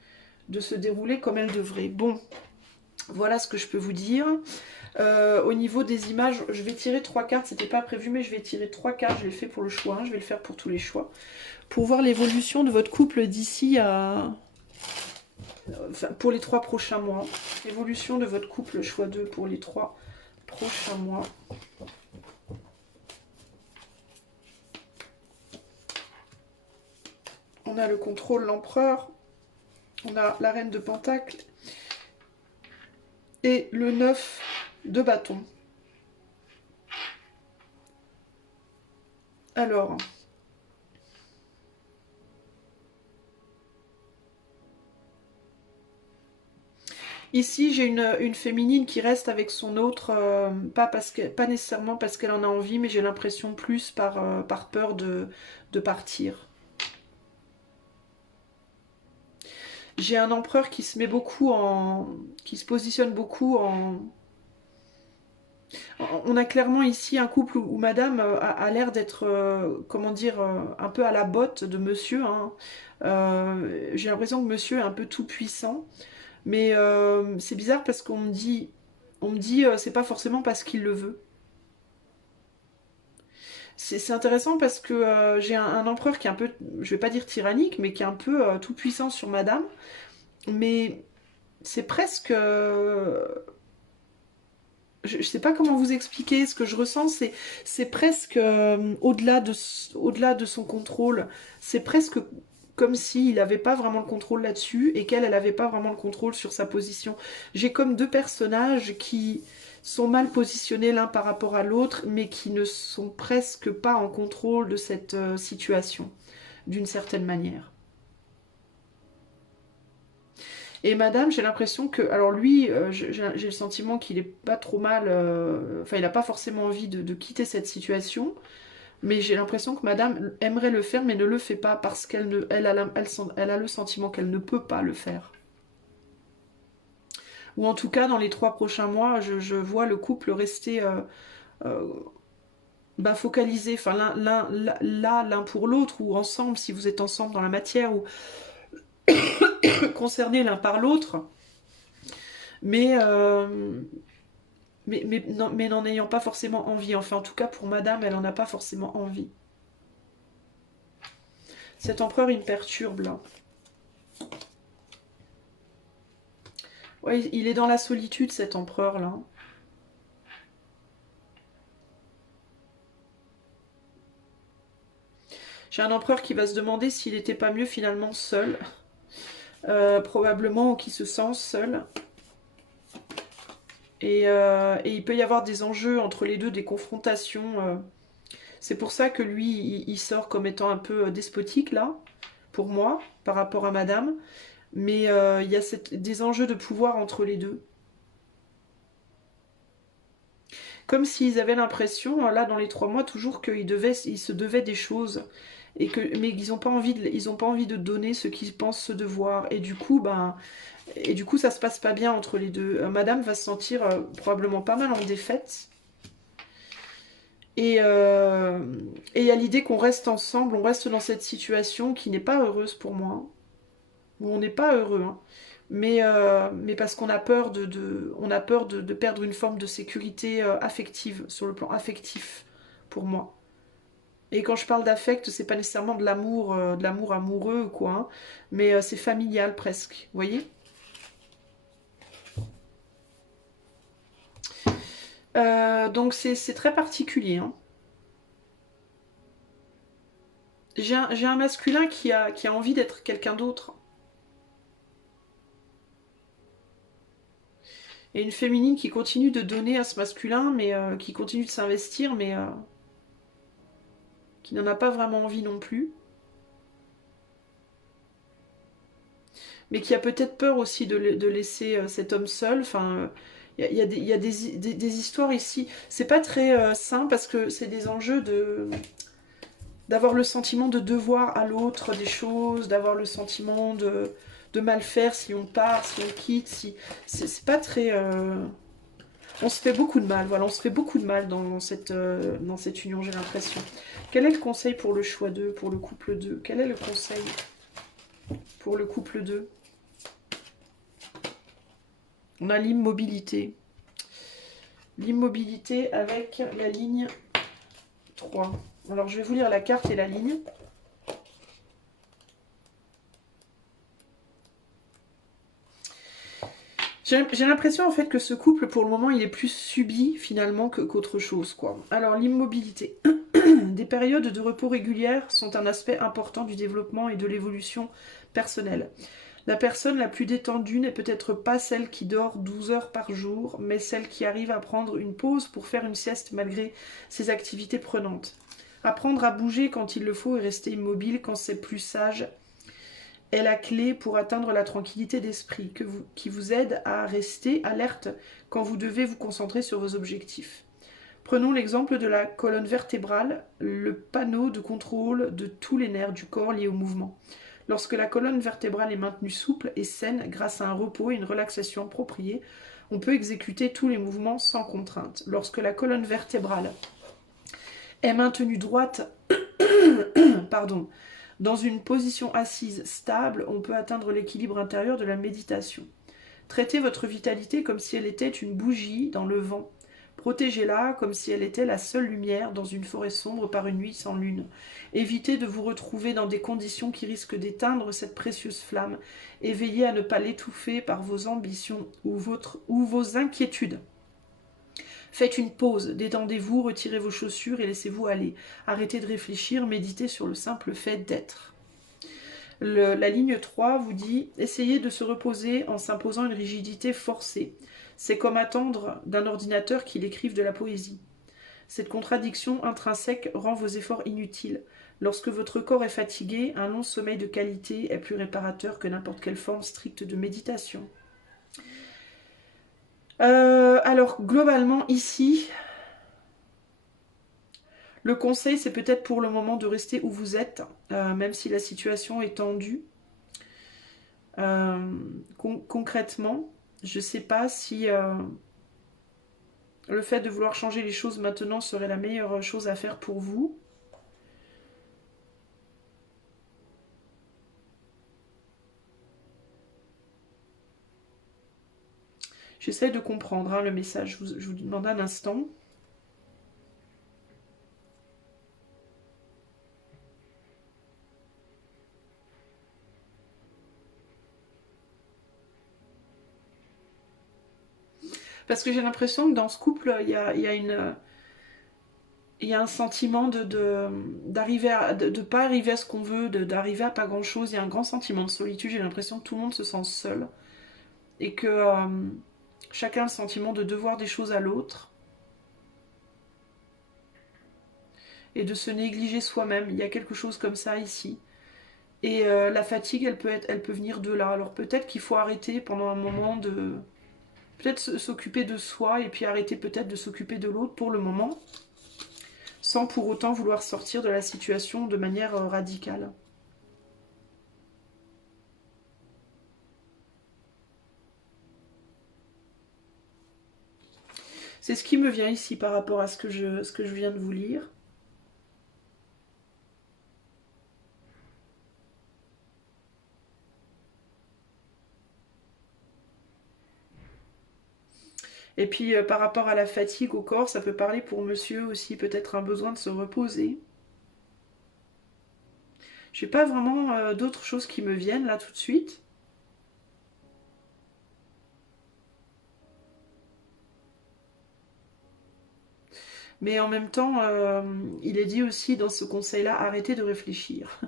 se dérouler comme elle devrait. Bon, voilà ce que je peux vous dire. Au niveau des images, je vais tirer 3 cartes, c'était pas prévu, mais je vais tirer 3 cartes, je l'ai fait pour le choix, hein, je vais le faire pour tous les choix. Pour voir l'évolution de votre couple d'ici à... Enfin, pour les 3 prochains mois. Évolution de votre couple, choix 2 pour les 3 prochains mois. On a le contrôle, l'empereur. On a la reine de Pentacle. Et le 9 de bâton. Alors... Ici, j'ai une féminine qui reste avec son autre, pas nécessairement parce qu'elle en a envie, mais j'ai l'impression plus par peur de partir. J'ai un empereur qui se met beaucoup qui se positionne beaucoup en... On a clairement ici un couple où madame a l'air d'être, comment dire, un peu à la botte de monsieur. Hein. J'ai l'impression que monsieur est un peu tout puissant. Mais c'est bizarre parce on me dit c'est pas forcément parce qu'il le veut. C'est intéressant parce que j'ai un empereur qui est un peu, je vais pas dire tyrannique, mais qui est un peu tout puissant sur madame. Mais c'est presque... je sais pas comment vous expliquer ce que je ressens, c'est presque au-delà de son contrôle. C'est presque comme s'il n'avait pas vraiment le contrôle là-dessus et qu'elle n'avait pas vraiment le contrôle sur sa position. J'ai comme deux personnages qui sont mal positionnés l'un par rapport à l'autre, mais qui ne sont presque pas en contrôle de cette situation, d'une certaine manière. Et madame, j'ai l'impression que... Alors lui, j'ai le sentiment qu'il est pas trop mal... Enfin, il n'a pas forcément envie de quitter cette situation. Mais j'ai l'impression que madame aimerait le faire, mais ne le fait pas parce qu'elle ne, elle a le sentiment qu'elle ne peut pas le faire. Ou en tout cas, dans les 3 prochains mois, je vois le couple rester euh, bah, focalisé, enfin, l'un pour l'autre, ou ensemble, si vous êtes ensemble dans la matière, ou concernés l'un par l'autre. Mais... mais n'en ayant pas forcément envie. Enfin, en tout cas, pour madame, elle n'en a pas forcément envie. Cet empereur, il me perturbe, là. Ouais, il est dans la solitude, cet empereur-là. J'ai un empereur qui va se demander s'il n'était pas mieux, finalement, seul. Probablement, ou qui se sent seul. Et il peut y avoir des enjeux entre les deux, des confrontations. C'est pour ça que lui, il sort comme étant un peu despotique, là, pour moi, par rapport à madame. Mais il y a des enjeux de pouvoir entre les deux. Comme s'ils avaient l'impression, là, dans les 3 mois, toujours ils se devaient des choses. Mais ils n'ont pas envie ils ont pas envie de donner ce qu'ils pensent se devoir. Et du coup, ça se passe pas bien entre les deux. Madame va se sentir probablement pas mal en défaite. Et il y a l'idée qu'on reste ensemble, on reste dans cette situation qui n'est pas heureuse pour moi. Où on n'est pas heureux, hein. Mais parce qu'on a peur on a peur de perdre une forme de sécurité affective, sur le plan affectif, pour moi. Et quand je parle d'affect, c'est pas nécessairement de l'amour amoureux, quoi, hein, mais c'est familial presque, vous voyez. Donc c'est très particulier, hein. J'ai un masculin qui a envie d'être quelqu'un d'autre. Et une féminine qui continue de donner à ce masculin, mais qui continue de s'investir, mais qui n'en a pas vraiment envie non plus. Mais qui a peut-être peur aussi de laisser cet homme seul. Enfin, il y a des histoires ici. C'est pas très sain parce que c'est des enjeux d'avoir le sentiment de devoir à l'autre des choses, d'avoir le sentiment de mal faire si on part, si on quitte. Si... C'est pas très... On se fait beaucoup de mal, voilà, on se fait beaucoup de mal dans cette union, j'ai l'impression. Quel est le conseil pour le choix 2, pour le couple 2? Quel est le conseil pour le couple 2? On a l'immobilité. L'immobilité avec la ligne 3. Alors je vais vous lire la carte et la ligne. J'ai l'impression en fait que ce couple pour le moment il est plus subi finalement qu'autre chose, quoi. Alors l'immobilité. Des périodes de repos régulières sont un aspect important du développement et de l'évolution personnelle. La personne la plus détendue n'est peut-être pas celle qui dort 12 heures par jour, mais celle qui arrive à prendre une pause pour faire une sieste malgré ses activités prenantes. Apprendre à bouger quand il le faut et rester immobile quand c'est plus sage est la clé pour atteindre la tranquillité d'esprit qui vous aide à rester alerte quand vous devez vous concentrer sur vos objectifs. Prenons l'exemple de la colonne vertébrale, le panneau de contrôle de tous les nerfs du corps liés au mouvement. Lorsque la colonne vertébrale est maintenue souple et saine grâce à un repos et une relaxation appropriée, on peut exécuter tous les mouvements sans contrainte. Lorsque la colonne vertébrale est maintenue droite, pardon, dans une position assise stable, on peut atteindre l'équilibre intérieur de la méditation. Traitez votre vitalité comme si elle était une bougie dans le vent. Protégez-la comme si elle était la seule lumière dans une forêt sombre par une nuit sans lune. Évitez de vous retrouver dans des conditions qui risquent d'éteindre cette précieuse flamme et veillez à ne pas l'étouffer par vos ambitions ou vos inquiétudes. Faites une pause, détendez-vous, retirez vos chaussures et laissez-vous aller. Arrêtez de réfléchir, méditez sur le simple fait d'être. La ligne 3 vous dit « Essayez de se reposer en s'imposant une rigidité forcée. C'est comme attendre d'un ordinateur qu'il écrive de la poésie. Cette contradiction intrinsèque rend vos efforts inutiles. Lorsque votre corps est fatigué, un long sommeil de qualité est plus réparateur que n'importe quelle forme stricte de méditation. » Alors, globalement, ici, le conseil, c'est peut-être pour le moment de rester où vous êtes, même si la situation est tendue. Concrètement, je ne sais pas si le fait de vouloir changer les choses maintenant serait la meilleure chose à faire pour vous. J'essaie de comprendre le message, je vous demande un instant. Parce que j'ai l'impression que dans ce couple, il y a un sentiment d'arriver de pas arriver à ce qu'on veut, d'arriver à pas grand chose. Il y a un grand sentiment de solitude. J'ai l'impression que tout le monde se sent seul et que chacun a le sentiment de devoir des choses à l'autre et de se négliger soi-même. Il y a quelque chose comme ça ici. Et la fatigue, elle peut venir de là. Alors peut-être qu'il faut arrêter pendant un moment de peut-être s'occuper de soi et puis arrêter peut-être de s'occuper de l'autre pour le moment, sans pour autant vouloir sortir de la situation de manière radicale. C'est ce qui me vient ici par rapport à ce que je viens de vous lire. Et puis par rapport à la fatigue au corps, ça peut parler pour monsieur aussi, peut-être un besoin de se reposer. J'ai pas vraiment d'autres choses qui me viennent là tout de suite. Mais en même temps, il est dit aussi dans ce conseil-là, arrêtez de réfléchir.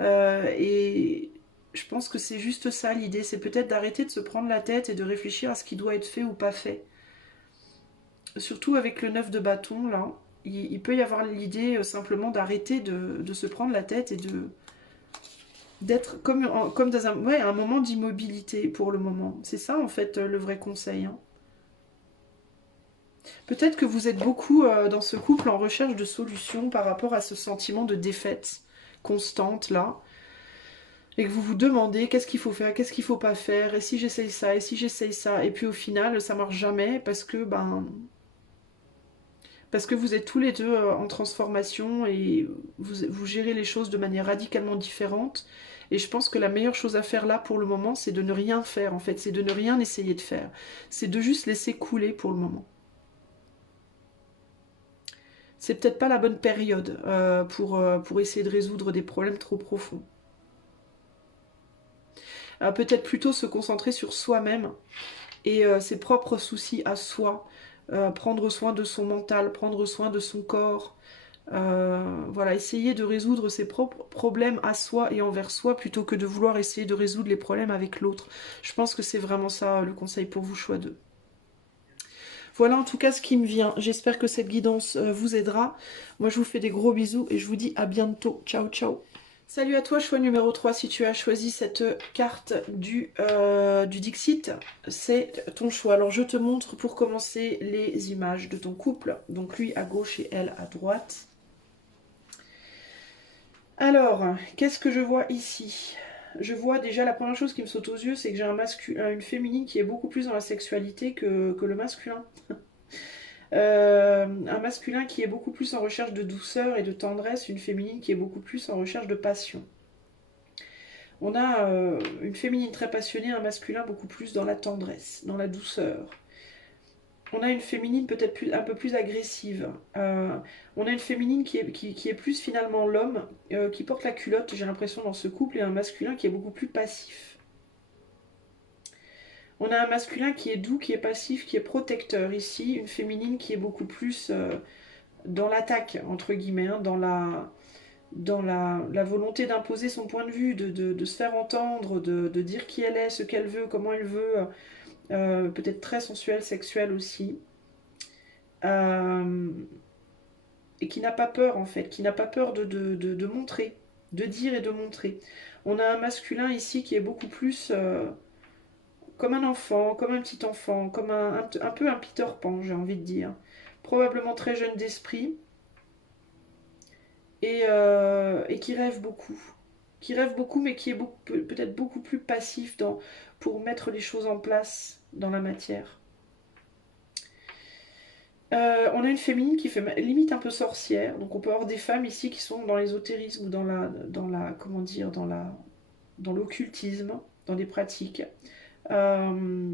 Et je pense que c'est juste ça l'idée, c'est peut-être d'arrêter de se prendre la tête et de réfléchir à ce qui doit être fait ou pas fait. Surtout avec le 9 de bâton, là, il peut y avoir l'idée simplement d'arrêter de se prendre la tête et d'être comme dans un moment d'immobilité pour le moment. C'est ça en fait le vrai conseil, hein. Peut-être que vous êtes beaucoup dans ce couple en recherche de solutions par rapport à ce sentiment de défaite constante là, et que vous vous demandez qu'est-ce qu'il faut faire, qu'est-ce qu'il faut pas faire, et si j'essaye ça, et si j'essaye ça, et puis au final ça marche jamais parce que vous êtes tous les deux en transformation et vous gérez les choses de manière radicalement différente. Et je pense que la meilleure chose à faire là pour le moment, c'est de ne rien faire en fait, c'est de ne rien essayer de faire, c'est de juste laisser couler pour le moment. C'est peut-être pas la bonne période pour essayer de résoudre des problèmes trop profonds. Peut-être plutôt se concentrer sur soi-même et ses propres soucis à soi, prendre soin de son mental, prendre soin de son corps, voilà, essayer de résoudre ses propres problèmes à soi et envers soi plutôt que de vouloir essayer de résoudre les problèmes avec l'autre. Je pense que c'est vraiment ça le conseil pour vous, choix 2. Voilà en tout cas ce qui me vient. J'espère que cette guidance vous aidera. Moi je vous fais des gros bisous et je vous dis à bientôt. Ciao ciao. Salut à toi, choix numéro 3, si tu as choisi cette carte du Dixit, c'est ton choix. Alors je te montre pour commencer les images de ton couple. Donc lui à gauche et elle à droite. Alors, qu'est-ce que je vois ici? Je vois déjà la première chose qui me saute aux yeux, c'est que j'ai une féminine qui est beaucoup plus dans la sexualité que le masculin. Un masculin qui est beaucoup plus en recherche de douceur et de tendresse, une féminine qui est beaucoup plus en recherche de passion. On a une féminine très passionnée, un masculin beaucoup plus dans la tendresse, dans la douceur. On a une féminine peut-être un peu plus agressive. On a une féminine qui est plus finalement l'homme, qui porte la culotte, j'ai l'impression, dans ce couple, et un masculin qui est beaucoup plus passif. On a un masculin qui est doux, qui est passif, qui est protecteur ici, une féminine qui est beaucoup plus dans l'attaque, entre guillemets, hein, dans la volonté d'imposer son point de vue, de se faire entendre, de dire qui elle est, ce qu'elle veut, comment elle veut, peut-être très sensuelle, sexuelle aussi. Euh, et qui n'a pas peur en fait, qui n'a pas peur de montrer, de dire et de montrer. On a un masculin ici qui est beaucoup plus comme un enfant, comme un petit enfant, comme un peu un Peter Pan, j'ai envie de dire. Probablement très jeune d'esprit et qui rêve beaucoup. Qui rêve beaucoup mais qui est peut-être beaucoup plus passif pour mettre les choses en place dans la matière. On a une féminine qui fait limite un peu sorcière, donc on peut avoir des femmes ici qui sont dans l'ésotérisme ou comment dire, dans l'occultisme, dans des pratiques. Euh,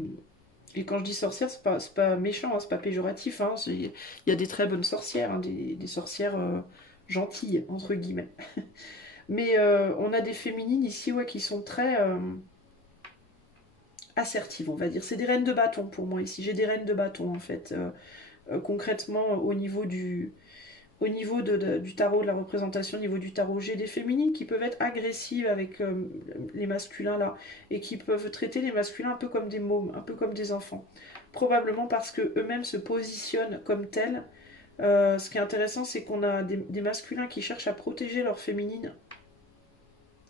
et quand je dis sorcière, c'est pas méchant, hein, c'est pas péjoratif, hein, il y a des très bonnes sorcières, hein, des sorcières gentilles, entre guillemets. Mais on a des féminines ici ouais, qui sont très assertives, on va dire. C'est des reines de bâton pour moi ici, j'ai des reines de bâton en fait. Concrètement au niveau du tarot, de la représentation, au niveau du tarot, j'ai des féminines qui peuvent être agressives avec les masculins là, et qui peuvent traiter les masculins un peu comme des mômes, un peu comme des enfants. Probablement parce que eux-mêmes se positionnent comme tels. Ce qui est intéressant, c'est qu'on a des masculins qui cherchent à protéger leurs féminines,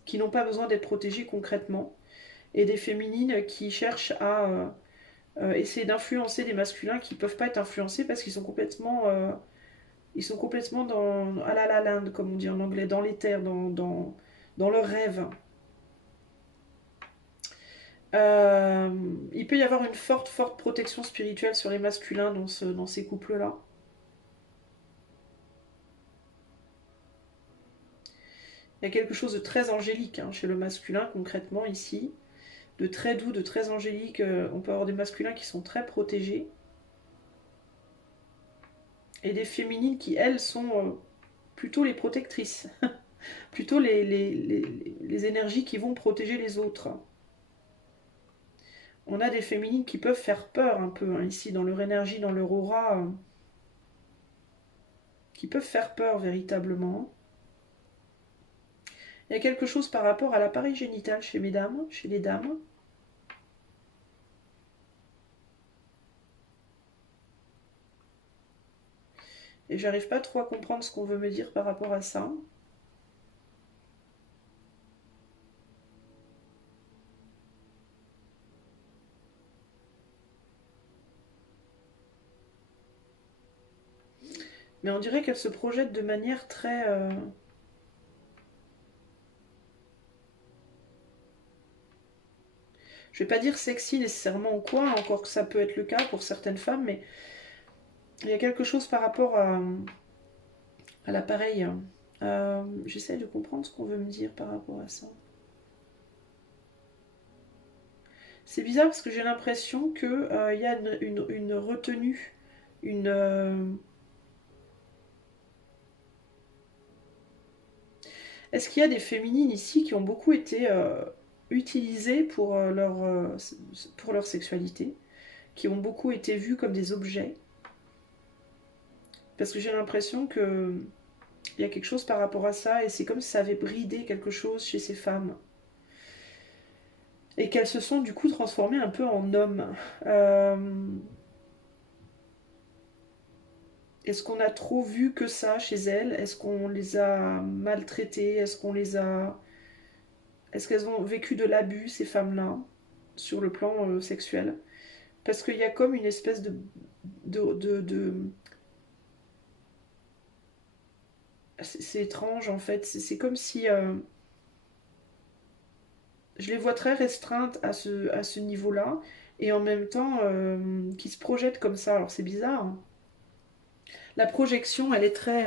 qui n'ont pas besoin d'être protégées concrètement, et des féminines qui cherchent à essayer d'influencer des masculins qui ne peuvent pas être influencés parce qu'ils sont complètement à la land, comme on dit en anglais, dans l'éther, dans leur rêve. Euh, il peut y avoir une forte, forte protection spirituelle sur les masculins dans ces couples-là. Il y a quelque chose de très angélique hein, chez le masculin, concrètement, ici. De très doux, de très angélique. On peut avoir des masculins qui sont très protégés. Et des féminines qui, elles, sont plutôt les protectrices. Plutôt les énergies qui vont protéger les autres. On a des féminines qui peuvent faire peur un peu, hein, ici, dans leur énergie, dans leur aura, qui peuvent faire peur véritablement. Il y a quelque chose par rapport à l'appareil génital chez mesdames, chez les dames. Et j'arrive pas trop à comprendre ce qu'on veut me dire par rapport à ça. Mais on dirait qu'elle se projette de manière très... je vais pas dire sexy nécessairement ou quoi, encore que ça peut être le cas pour certaines femmes, mais il y a quelque chose par rapport à l'appareil. J'essaie de comprendre ce qu'on veut me dire par rapport à ça. C'est bizarre parce que j'ai l'impression qu'il y a une retenue, une... Est-ce qu'il y a des féminines ici qui ont beaucoup été utilisées pour leur sexualité, qui ont beaucoup été vues comme des objets? Parce que j'ai l'impression que il y a quelque chose par rapport à ça et c'est comme si ça avait bridé quelque chose chez ces femmes. Et qu'elles se sont du coup transformées un peu en hommes. Euh, Est-ce qu'on a trop vu que ça chez elles? Est-ce qu'on les a maltraitées? Est-ce qu'elles ont vécu de l'abus, ces femmes-là, sur le plan sexuel? Parce qu'il y a comme une espèce de... C'est étrange en fait. C'est comme si... je les vois très restreintes à ce niveau-là. Et en même temps, qui se projettent comme ça. Alors c'est bizarre, hein. La projection, elle est très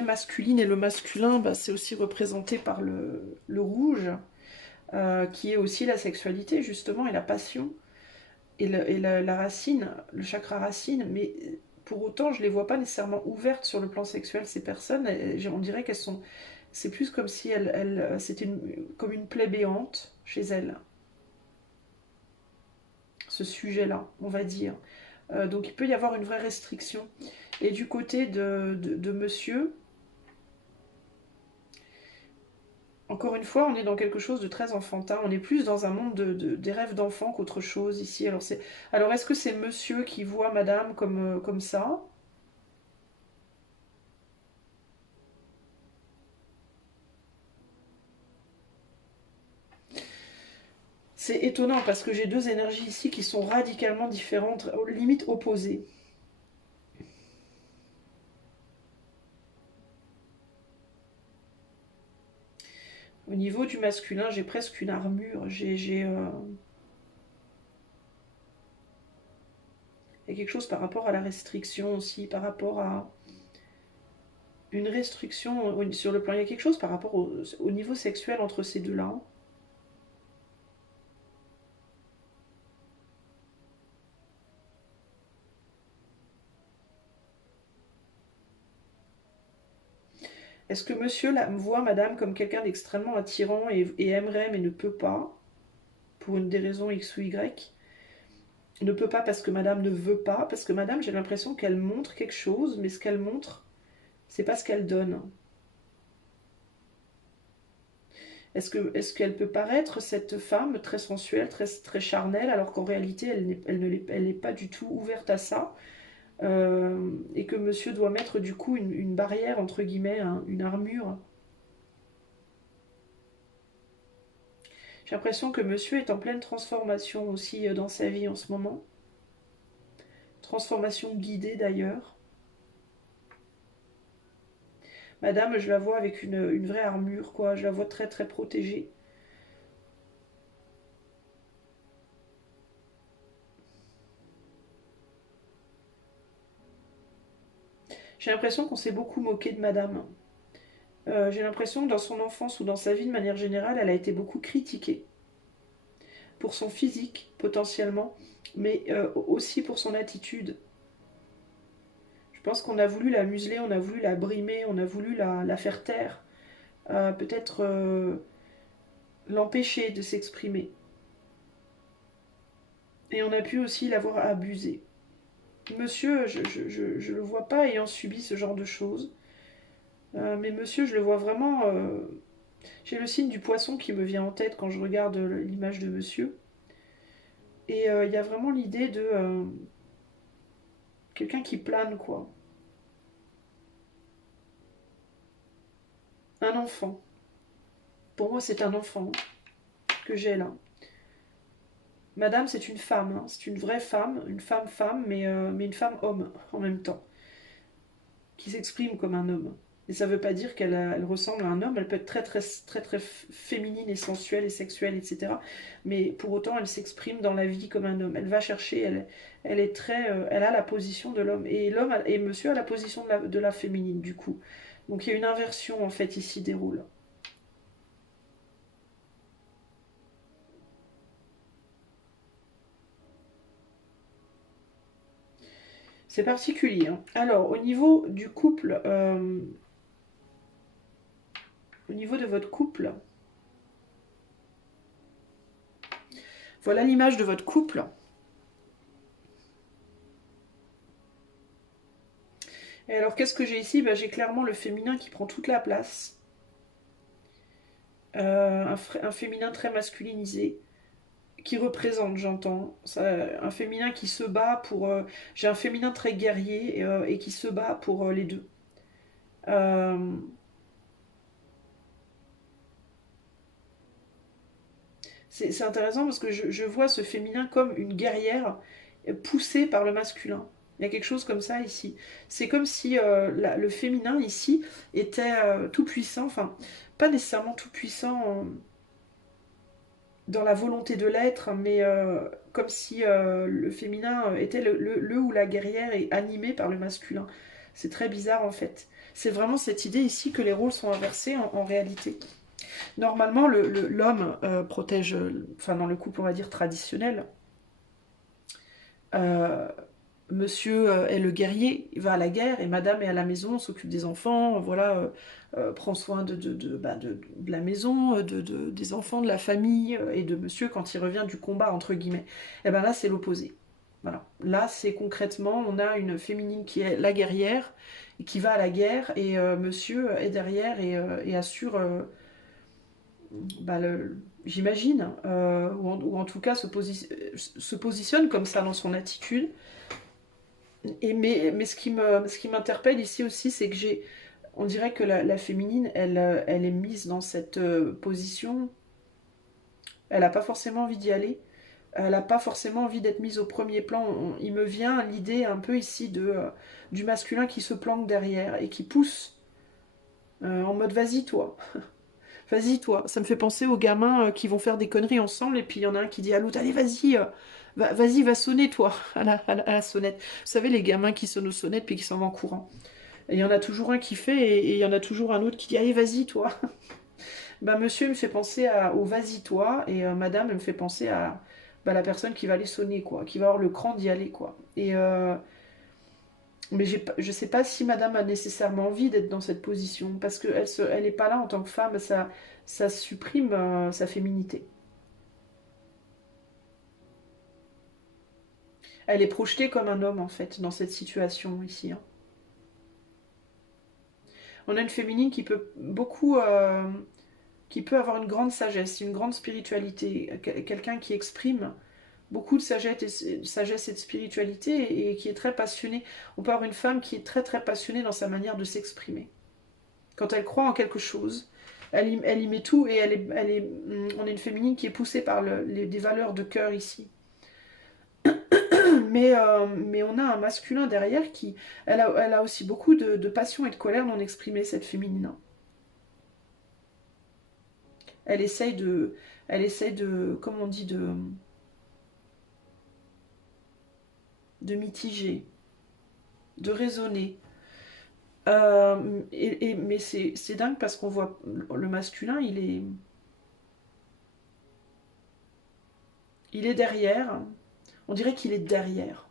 masculine. Et le masculin, bah, c'est aussi représenté par le rouge, qui est aussi la sexualité, justement, et la passion. La racine, le chakra racine, mais pour autant, je les vois pas nécessairement ouvertes sur le plan sexuel, ces personnes. On dirait qu'elles sont. C'est plus comme si c'était comme une plaie béante chez elles, ce sujet-là, on va dire. Donc il peut y avoir une vraie restriction. Et du côté de monsieur, encore une fois, on est dans quelque chose de très enfantin. On est plus dans un monde des rêves d'enfant qu'autre chose ici. Alors est-ce que c'est monsieur qui voit madame comme ça? C'est étonnant parce que j'ai deux énergies ici qui sont radicalement différentes, limite opposées. Au niveau du masculin, j'ai presque une armure. Il y a quelque chose par rapport à la restriction aussi, par rapport à une restriction sur le plan. Il y a quelque chose par rapport au niveau sexuel entre ces deux-là. Est-ce que monsieur voit madame comme quelqu'un d'extrêmement attirant et aimerait mais ne peut pas, pour une des raisons X ou Y? Ne peut pas parce que madame ne veut pas, parce que madame, j'ai l'impression qu'elle montre quelque chose, mais ce qu'elle montre, c'est pas ce qu'elle donne. Est-ce qu'elle peut paraître, cette femme, très sensuelle, très charnelle, alors qu'en réalité, elle n'est pas du tout ouverte à ça, et que monsieur doit mettre du coup une barrière, entre guillemets, hein, une armure. J'ai l'impression que monsieur est en pleine transformation aussi dans sa vie en ce moment. Transformation guidée d'ailleurs. Madame, je la vois avec une vraie armure, quoi. Je la vois très très protégée. J'ai l'impression qu'on s'est beaucoup moqué de madame. J'ai l'impression que dans son enfance ou dans sa vie de manière générale, elle a été beaucoup critiquée. Pour son physique, potentiellement, mais aussi pour son attitude. Je pense qu'on a voulu la museler, on a voulu la brimer, on a voulu la faire taire. Peut-être l'empêcher de s'exprimer. Et on a pu aussi l'avoir abusé. Monsieur, je le vois pas ayant subi ce genre de choses. Mais monsieur, je le vois vraiment. J'ai le signe du poisson qui me vient en tête quand je regarde l'image de monsieur. Et il y a vraiment l'idée de quelqu'un qui plane, quoi. Un enfant. Pour moi, c'est un enfant que j'ai là. Madame, c'est une femme, hein. C'est une vraie femme, une femme-femme, mais une femme-homme en même temps, qui s'exprime comme un homme. Et ça ne veut pas dire qu'elle ressemble à un homme, elle peut être très féminine et sensuelle et sexuelle, etc. Mais pour autant, elle s'exprime dans la vie comme un homme. Elle va chercher, elle est très, elle a la position de l'homme. Et l'homme et monsieur a la position de la féminine, du coup. Donc il y a une inversion, en fait, ici des rôles. C'est particulier, hein. Alors, au niveau de votre couple, voilà l'image de votre couple. Et alors, qu'est-ce que j'ai ici? J'ai clairement le féminin qui prend toute la place. Un féminin très masculinisé, qui représente, j'entends. Un féminin qui se bat pour... j'ai un féminin très guerrier et qui se bat pour les deux. Euh, c'est intéressant parce que je vois ce féminin comme une guerrière poussée par le masculin. Il y a quelque chose comme ça ici. C'est comme si le féminin ici était tout puissant, enfin pas nécessairement tout puissant dans la volonté de l'être, mais comme si le féminin était le ou la guerrière et animé par le masculin. C'est très bizarre en fait. C'est vraiment cette idée ici que les rôles sont inversés en réalité. Normalement, l'homme protège, enfin dans le couple on va dire traditionnel, euh, monsieur est le guerrier, il va à la guerre, et madame est à la maison, s'occupe des enfants, voilà, prend soin de la maison, des enfants, de la famille, et de monsieur quand il revient du combat, entre guillemets. Et bien là, c'est l'opposé. Voilà. Là, c'est concrètement, on a une féminine qui est la guerrière, et qui va à la guerre, et monsieur est derrière et assure, j'imagine, ou en tout cas se positionne comme ça dans son attitude. Mais ce qui m'interpelle ici aussi, c'est que on dirait que la féminine, elle est mise dans cette position. Elle n'a pas forcément envie d'y aller. Elle n'a pas forcément envie d'être mise au premier plan. Il me vient l'idée un peu ici du masculin qui se planque derrière et qui pousse en mode vas-y toi, vas-y toi. Ça me fait penser aux gamins qui vont faire des conneries ensemble et puis il y en a un qui dit à l'autre allez vas-y, vas-y va sonner toi à la sonnette. Vous savez les gamins qui sonnent aux sonnettes puis qui s'en vont en courant. Et il y en a toujours un qui fait et il y en a toujours un autre qui dit allez vas-y toi. Monsieur me fait penser au vas-y toi et madame elle me fait penser à la personne qui va aller sonner quoi, qui va avoir le cran d'y aller quoi. Mais je sais pas si madame a nécessairement envie d'être dans cette position parce elle est pas là en tant que femme, ça supprime sa féminité. Elle est projetée comme un homme en fait dans cette situation ici, hein. On a une féminine qui peut beaucoup qui peut avoir une grande sagesse, une grande spiritualité, quelqu'un qui exprime beaucoup de sagesse et de spiritualité et qui est très passionnée. On peut avoir une femme qui est très passionnée dans sa manière de s'exprimer. Quand elle croit en quelque chose, elle y met tout et on est une féminine qui est poussée par des valeurs de cœur ici. Mais on a un masculin derrière qui, elle a aussi beaucoup de passion et de colère non exprimée, cette féminine. Elle essaye de, elle essaye comment on dit, de mitiger, de raisonner. Mais c'est dingue parce qu'on voit le masculin, il est derrière. On dirait qu'il est derrière.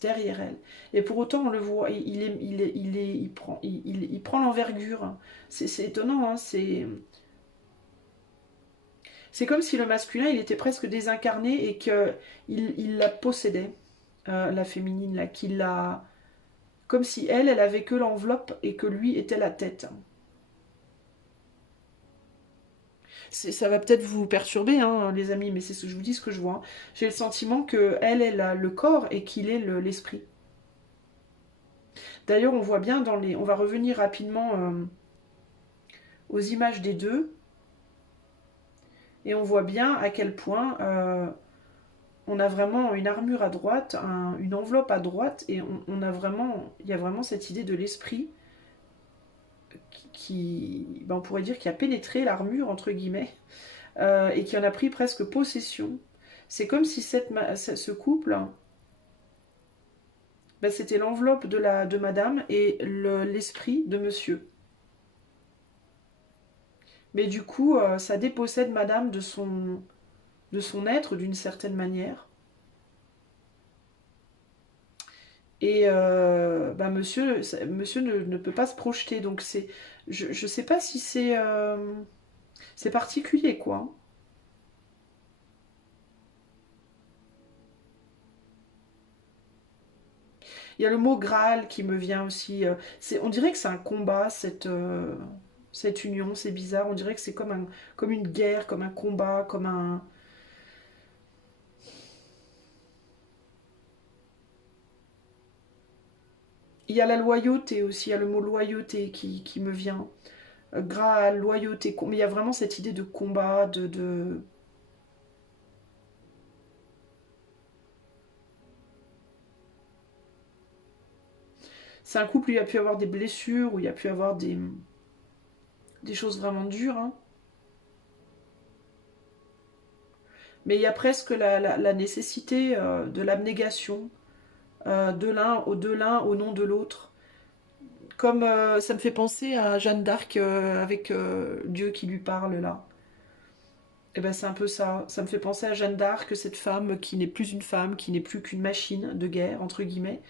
derrière elle. Et pour autant, on le voit, il prend l'envergure. C'est étonnant, hein, c'est comme si le masculin, il était presque désincarné et qu'il il la possédait, la féminine, là, qu'il la... Comme si elle avait que l'enveloppe et que lui était la tête. Ça va peut-être vous perturber, hein, les amis, mais c'est ce que je vous dis, ce que je vois. Hein. J'ai le sentiment que elle a le corps et qu'il est l'esprit. D'ailleurs, on voit bien dans les... On va revenir rapidement aux images des deux. Et on voit bien à quel point on a vraiment une armure à droite, une enveloppe à droite, et on a vraiment... Il y a vraiment cette idée de l'esprit qui... Ben, on pourrait dire qui a pénétré l'armure, entre guillemets, et qui en a pris presque possession. C'est comme si ce couple... Ben, c'était l'enveloppe de madame et l'esprit de monsieur. Mais du coup, ça dépossède madame de son être d'une certaine manière. Et bah monsieur ne peut pas se projeter. Donc je ne sais pas si c'est particulier, quoi. Il y a le mot Graal qui me vient aussi. On dirait que c'est un combat, cette union. C'est bizarre. On dirait que c'est comme une guerre, comme un combat, comme un... Il y a la loyauté aussi. Il y a le mot loyauté qui me vient. Graal, loyauté. Mais il y a vraiment cette idée de combat, C'est un couple où il y a pu avoir des blessures, où il y a pu avoir des choses vraiment dures. Hein. Mais il y a presque la nécessité de l'abnégation de l'un au nom de l'autre. Comme ça me fait penser à Jeanne d'Arc avec Dieu qui lui parle là. Et ben c'est un peu ça. Ça me fait penser à Jeanne d'Arc, cette femme qui n'est plus une femme, qui n'est plus qu'une machine de guerre, entre guillemets.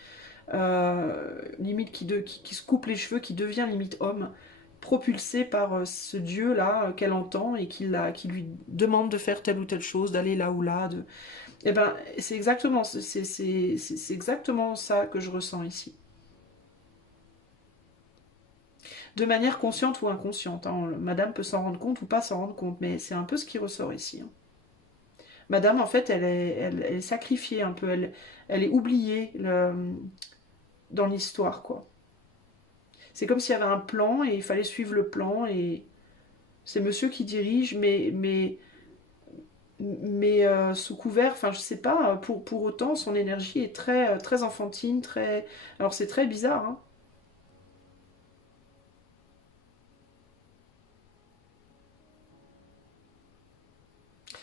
Limite qui se coupe les cheveux, qui devient limite homme, propulsée par ce Dieu là qu'elle entend et qui lui demande de faire telle ou telle chose, d'aller là ou là. Et ben c'est exactement ça que je ressens ici. De manière consciente ou inconsciente. Hein. Madame peut s'en rendre compte ou pas s'en rendre compte, mais c'est un peu ce qui ressort ici. Hein. Madame, en fait, elle est sacrifiée un peu, elle est oubliée dans l'histoire, quoi. C'est comme s'il y avait un plan et il fallait suivre le plan et c'est monsieur qui dirige, mais sous couvert, enfin je sais pas, pour autant son énergie est très enfantine, très... Alors c'est très bizarre, hein.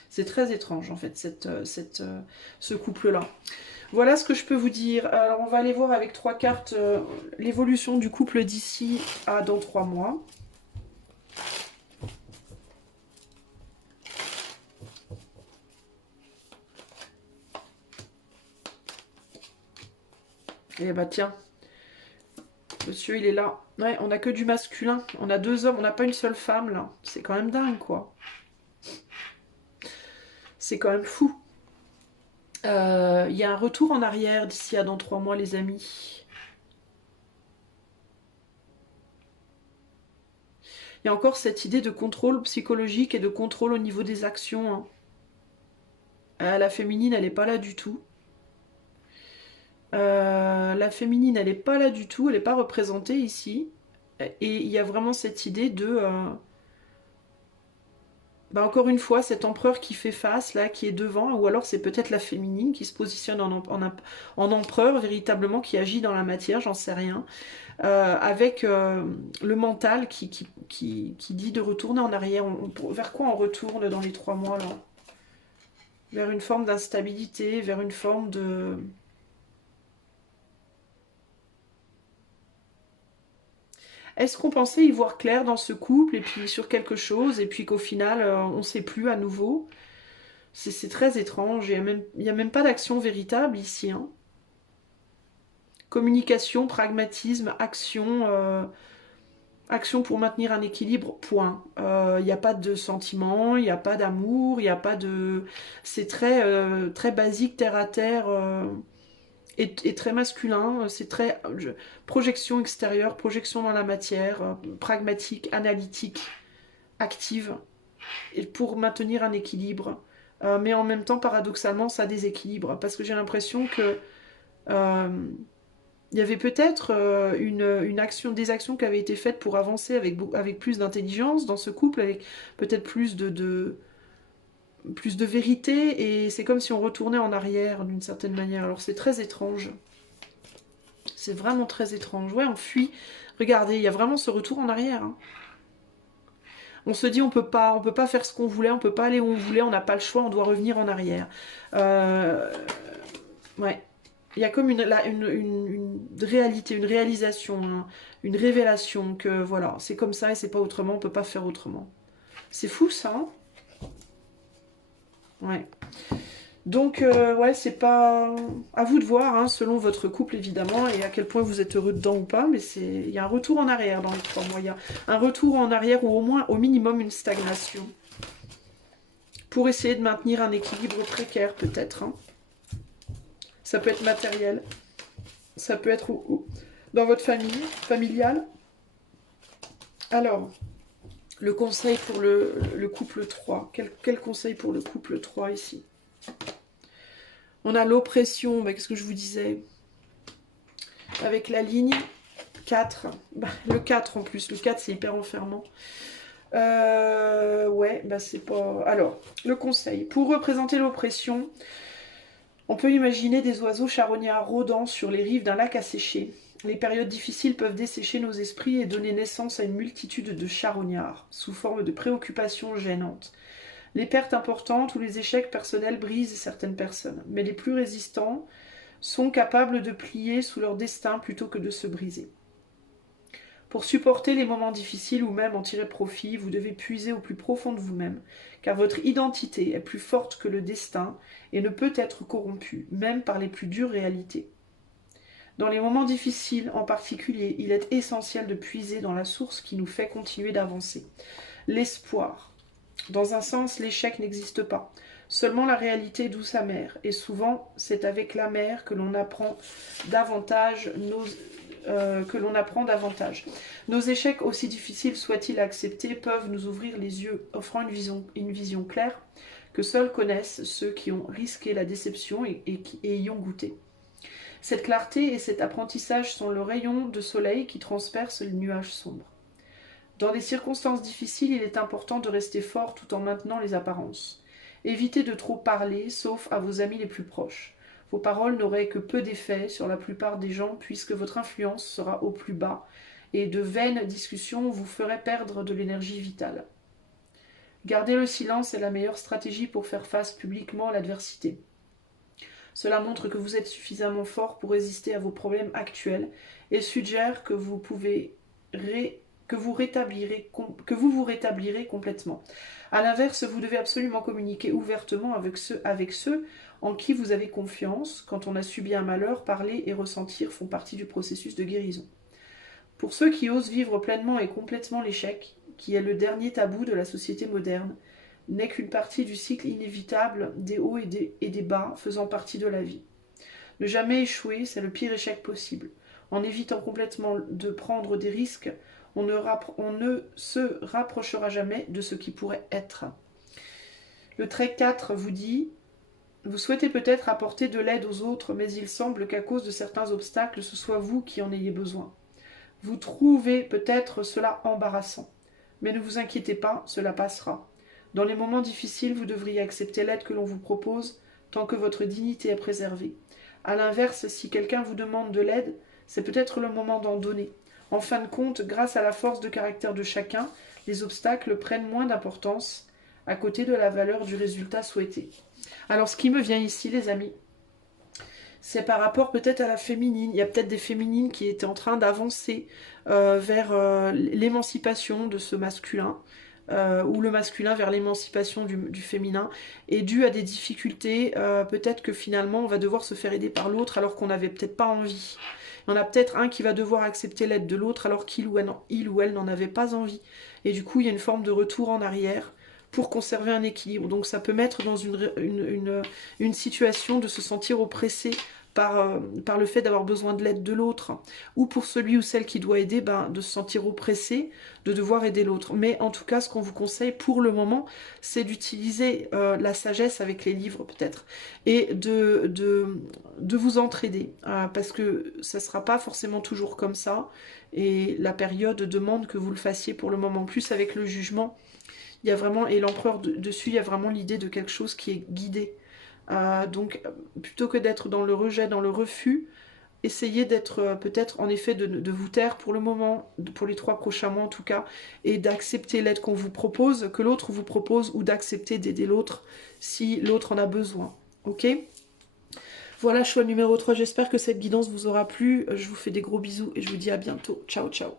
C'est très étrange en fait, ce couple-là. Voilà ce que je peux vous dire. Alors on va aller voir avec trois cartes l'évolution du couple d'ici à dans 3 mois. Et bah tiens, monsieur il est là. Ouais, on a que du masculin. On a 2 hommes, on n'a pas une seule femme là. C'est quand même dingue quoi. C'est quand même fou. Il y a un retour en arrière d'ici à dans 3 mois les amis. Il y a encore cette idée de contrôle psychologique et de contrôle au niveau des actions. Hein. La féminine, elle n'est pas là du tout. La féminine, elle n'est pas là du tout. Elle n'est pas représentée ici. Et il y a vraiment cette idée de... bah encore une fois, cet empereur qui fait face, là, qui est devant, ou alors c'est peut-être la féminine qui se positionne en empereur, véritablement, qui agit dans la matière, j'en sais rien. Avec le mental qui dit de retourner en arrière. Vers quoi on retourne dans les 3 mois là? Vers une forme d'instabilité, vers une forme de... Est-ce qu'on pensait y voir clair dans ce couple et puis sur quelque chose et puis qu'au final on ne sait plus à nouveau? C'est très étrange, il n'y a même pas d'action véritable ici. Hein. Communication, pragmatisme, action, action pour maintenir un équilibre, point. Il n'y a pas de sentiment, il n'y a pas d'amour, il n'y a pas de... C'est très, très basique, terre à terre, et très masculin. C'est très... projection extérieure, projection dans la matière, pragmatique, analytique, active, et pour maintenir un équilibre. Mais en même temps, paradoxalement, ça déséquilibre. Parce que j'ai l'impression que... euh, il y avait peut-être une action, des actions qui avaient été faites pour avancer avec plus d'intelligence dans ce couple, avec peut-être plus de vérité, et c'est comme si on retournait en arrière d'une certaine manière. Alors c'est très étrange. C'est vraiment très étrange. Ouais, on fuit. Regardez, il y a vraiment ce retour en arrière. Hein. On se dit on peut pas faire ce qu'on voulait, on peut pas aller où on voulait, on n'a pas le choix, on doit revenir en arrière. Ouais. Il y a comme une réalité, une réalisation, hein, une révélation que voilà, c'est comme ça et c'est pas autrement, on peut pas faire autrement. C'est fou ça, hein. Ouais. Donc, ouais, c'est pas... À vous de voir, hein, selon votre couple évidemment, et à quel point vous êtes heureux dedans ou pas, mais il y a un retour en arrière dans les 3 mois. Il y a un retour en arrière ou au moins, au minimum, une stagnation. Pour essayer de maintenir un équilibre précaire peut-être. Hein. Ça peut être matériel. Ça peut être dans votre famille, familiale. Alors, le conseil pour le couple 3. Quel conseil pour le couple 3 ici? On a l'oppression, bah, qu'est-ce que je vous disais? Avec la ligne 4. Bah, le 4 en plus, le 4 c'est hyper enfermant. Ouais, bah c'est pas... Alors, le conseil. Pour représenter l'oppression, on peut imaginer des oiseaux charognards rôdant sur les rives d'un lac asséché. Les périodes difficiles peuvent dessécher nos esprits et donner naissance à une multitude de charognards, sous forme de préoccupations gênantes. Les pertes importantes ou les échecs personnels brisent certaines personnes, mais les plus résistants sont capables de plier sous leur destin plutôt que de se briser. Pour supporter les moments difficiles ou même en tirer profit, vous devez puiser au plus profond de vous-même, car votre identité est plus forte que le destin et ne peut être corrompue, même par les plus dures réalités. Dans les moments difficiles en particulier, il est essentiel de puiser dans la source qui nous fait continuer d'avancer. L'espoir. Dans un sens, l'échec n'existe pas. Seulement la réalité est douce amère, et souvent c'est avec l'amère que l'on apprend davantage Nos échecs, aussi difficiles soient-ils à accepter, peuvent nous ouvrir les yeux, offrant une vision claire que seuls connaissent ceux qui ont risqué la déception et y ont goûté. Cette clarté et cet apprentissage sont le rayon de soleil qui transperce les nuages sombres. Dans des circonstances difficiles, il est important de rester fort tout en maintenant les apparences. Évitez de trop parler, sauf à vos amis les plus proches. Vos paroles n'auraient que peu d'effet sur la plupart des gens puisque votre influence sera au plus bas et de vaines discussions vous feraient perdre de l'énergie vitale. Garder le silence est la meilleure stratégie pour faire face publiquement à l'adversité. Cela montre que vous êtes suffisamment fort pour résister à vos problèmes actuels et suggère que vous vous rétablirez complètement. A l'inverse, vous devez absolument communiquer ouvertement avec ceux en qui vous avez confiance. Quand on a subi un malheur, parler et ressentir font partie du processus de guérison. Pour ceux qui osent vivre pleinement et complètement l'échec, qui est le dernier tabou de la société moderne, n'est qu'une partie du cycle inévitable des hauts et des bas faisant partie de la vie. Ne jamais échouer, c'est le pire échec possible. En évitant complètement de prendre des risques, on ne se rapprochera jamais de ce qui pourrait être. Le trait 4 vous dit « Vous souhaitez peut-être apporter de l'aide aux autres, mais il semble qu'à cause de certains obstacles, ce soit vous qui en ayez besoin. Vous trouvez peut-être cela embarrassant. Mais ne vous inquiétez pas, cela passera. Dans les moments difficiles, vous devriez accepter l'aide que l'on vous propose, tant que votre dignité est préservée. A l'inverse, si quelqu'un vous demande de l'aide, c'est peut-être le moment d'en donner. En fin de compte, grâce à la force de caractère de chacun, les obstacles prennent moins d'importance à côté de la valeur du résultat souhaité. » Alors, ce qui me vient ici, les amis, c'est par rapport peut-être à la féminine. Il y a peut-être des féminines qui étaient en train d'avancer vers l'émancipation de ce masculin, ou le masculin vers l'émancipation du féminin, et dû à des difficultés, peut-être que finalement on va devoir se faire aider par l'autre alors qu'on n'avait peut-être pas envie. Il y en a peut-être un qui va devoir accepter l'aide de l'autre alors il ou elle n'en avait pas envie. Et du coup, il y a une forme de retour en arrière pour conserver un équilibre. Donc ça peut mettre dans une situation de se sentir oppressé par le fait d'avoir besoin de l'aide de l'autre, ou pour celui ou celle qui doit aider, ben, de se sentir oppressé, de devoir aider l'autre. Mais en tout cas, ce qu'on vous conseille pour le moment, c'est d'utiliser la sagesse avec les livres peut-être, et de vous entraider, parce que ça ne sera pas forcément toujours comme ça, et la période demande que vous le fassiez pour le moment. Plus avec le jugement, il y a vraiment, et l'empereur dessus, il y a vraiment l'idée de quelque chose qui est guidé. Donc, plutôt que d'être dans le rejet, dans le refus, essayez d'être peut-être en effet de vous taire pour le moment, pour les 3 prochains mois en tout cas, et d'accepter l'aide qu'on vous propose, que l'autre vous propose, ou d'accepter d'aider l'autre si l'autre en a besoin. Ok? Voilà, choix numéro 3. J'espère que cette guidance vous aura plu. Je vous fais des gros bisous et je vous dis à bientôt. Ciao, ciao.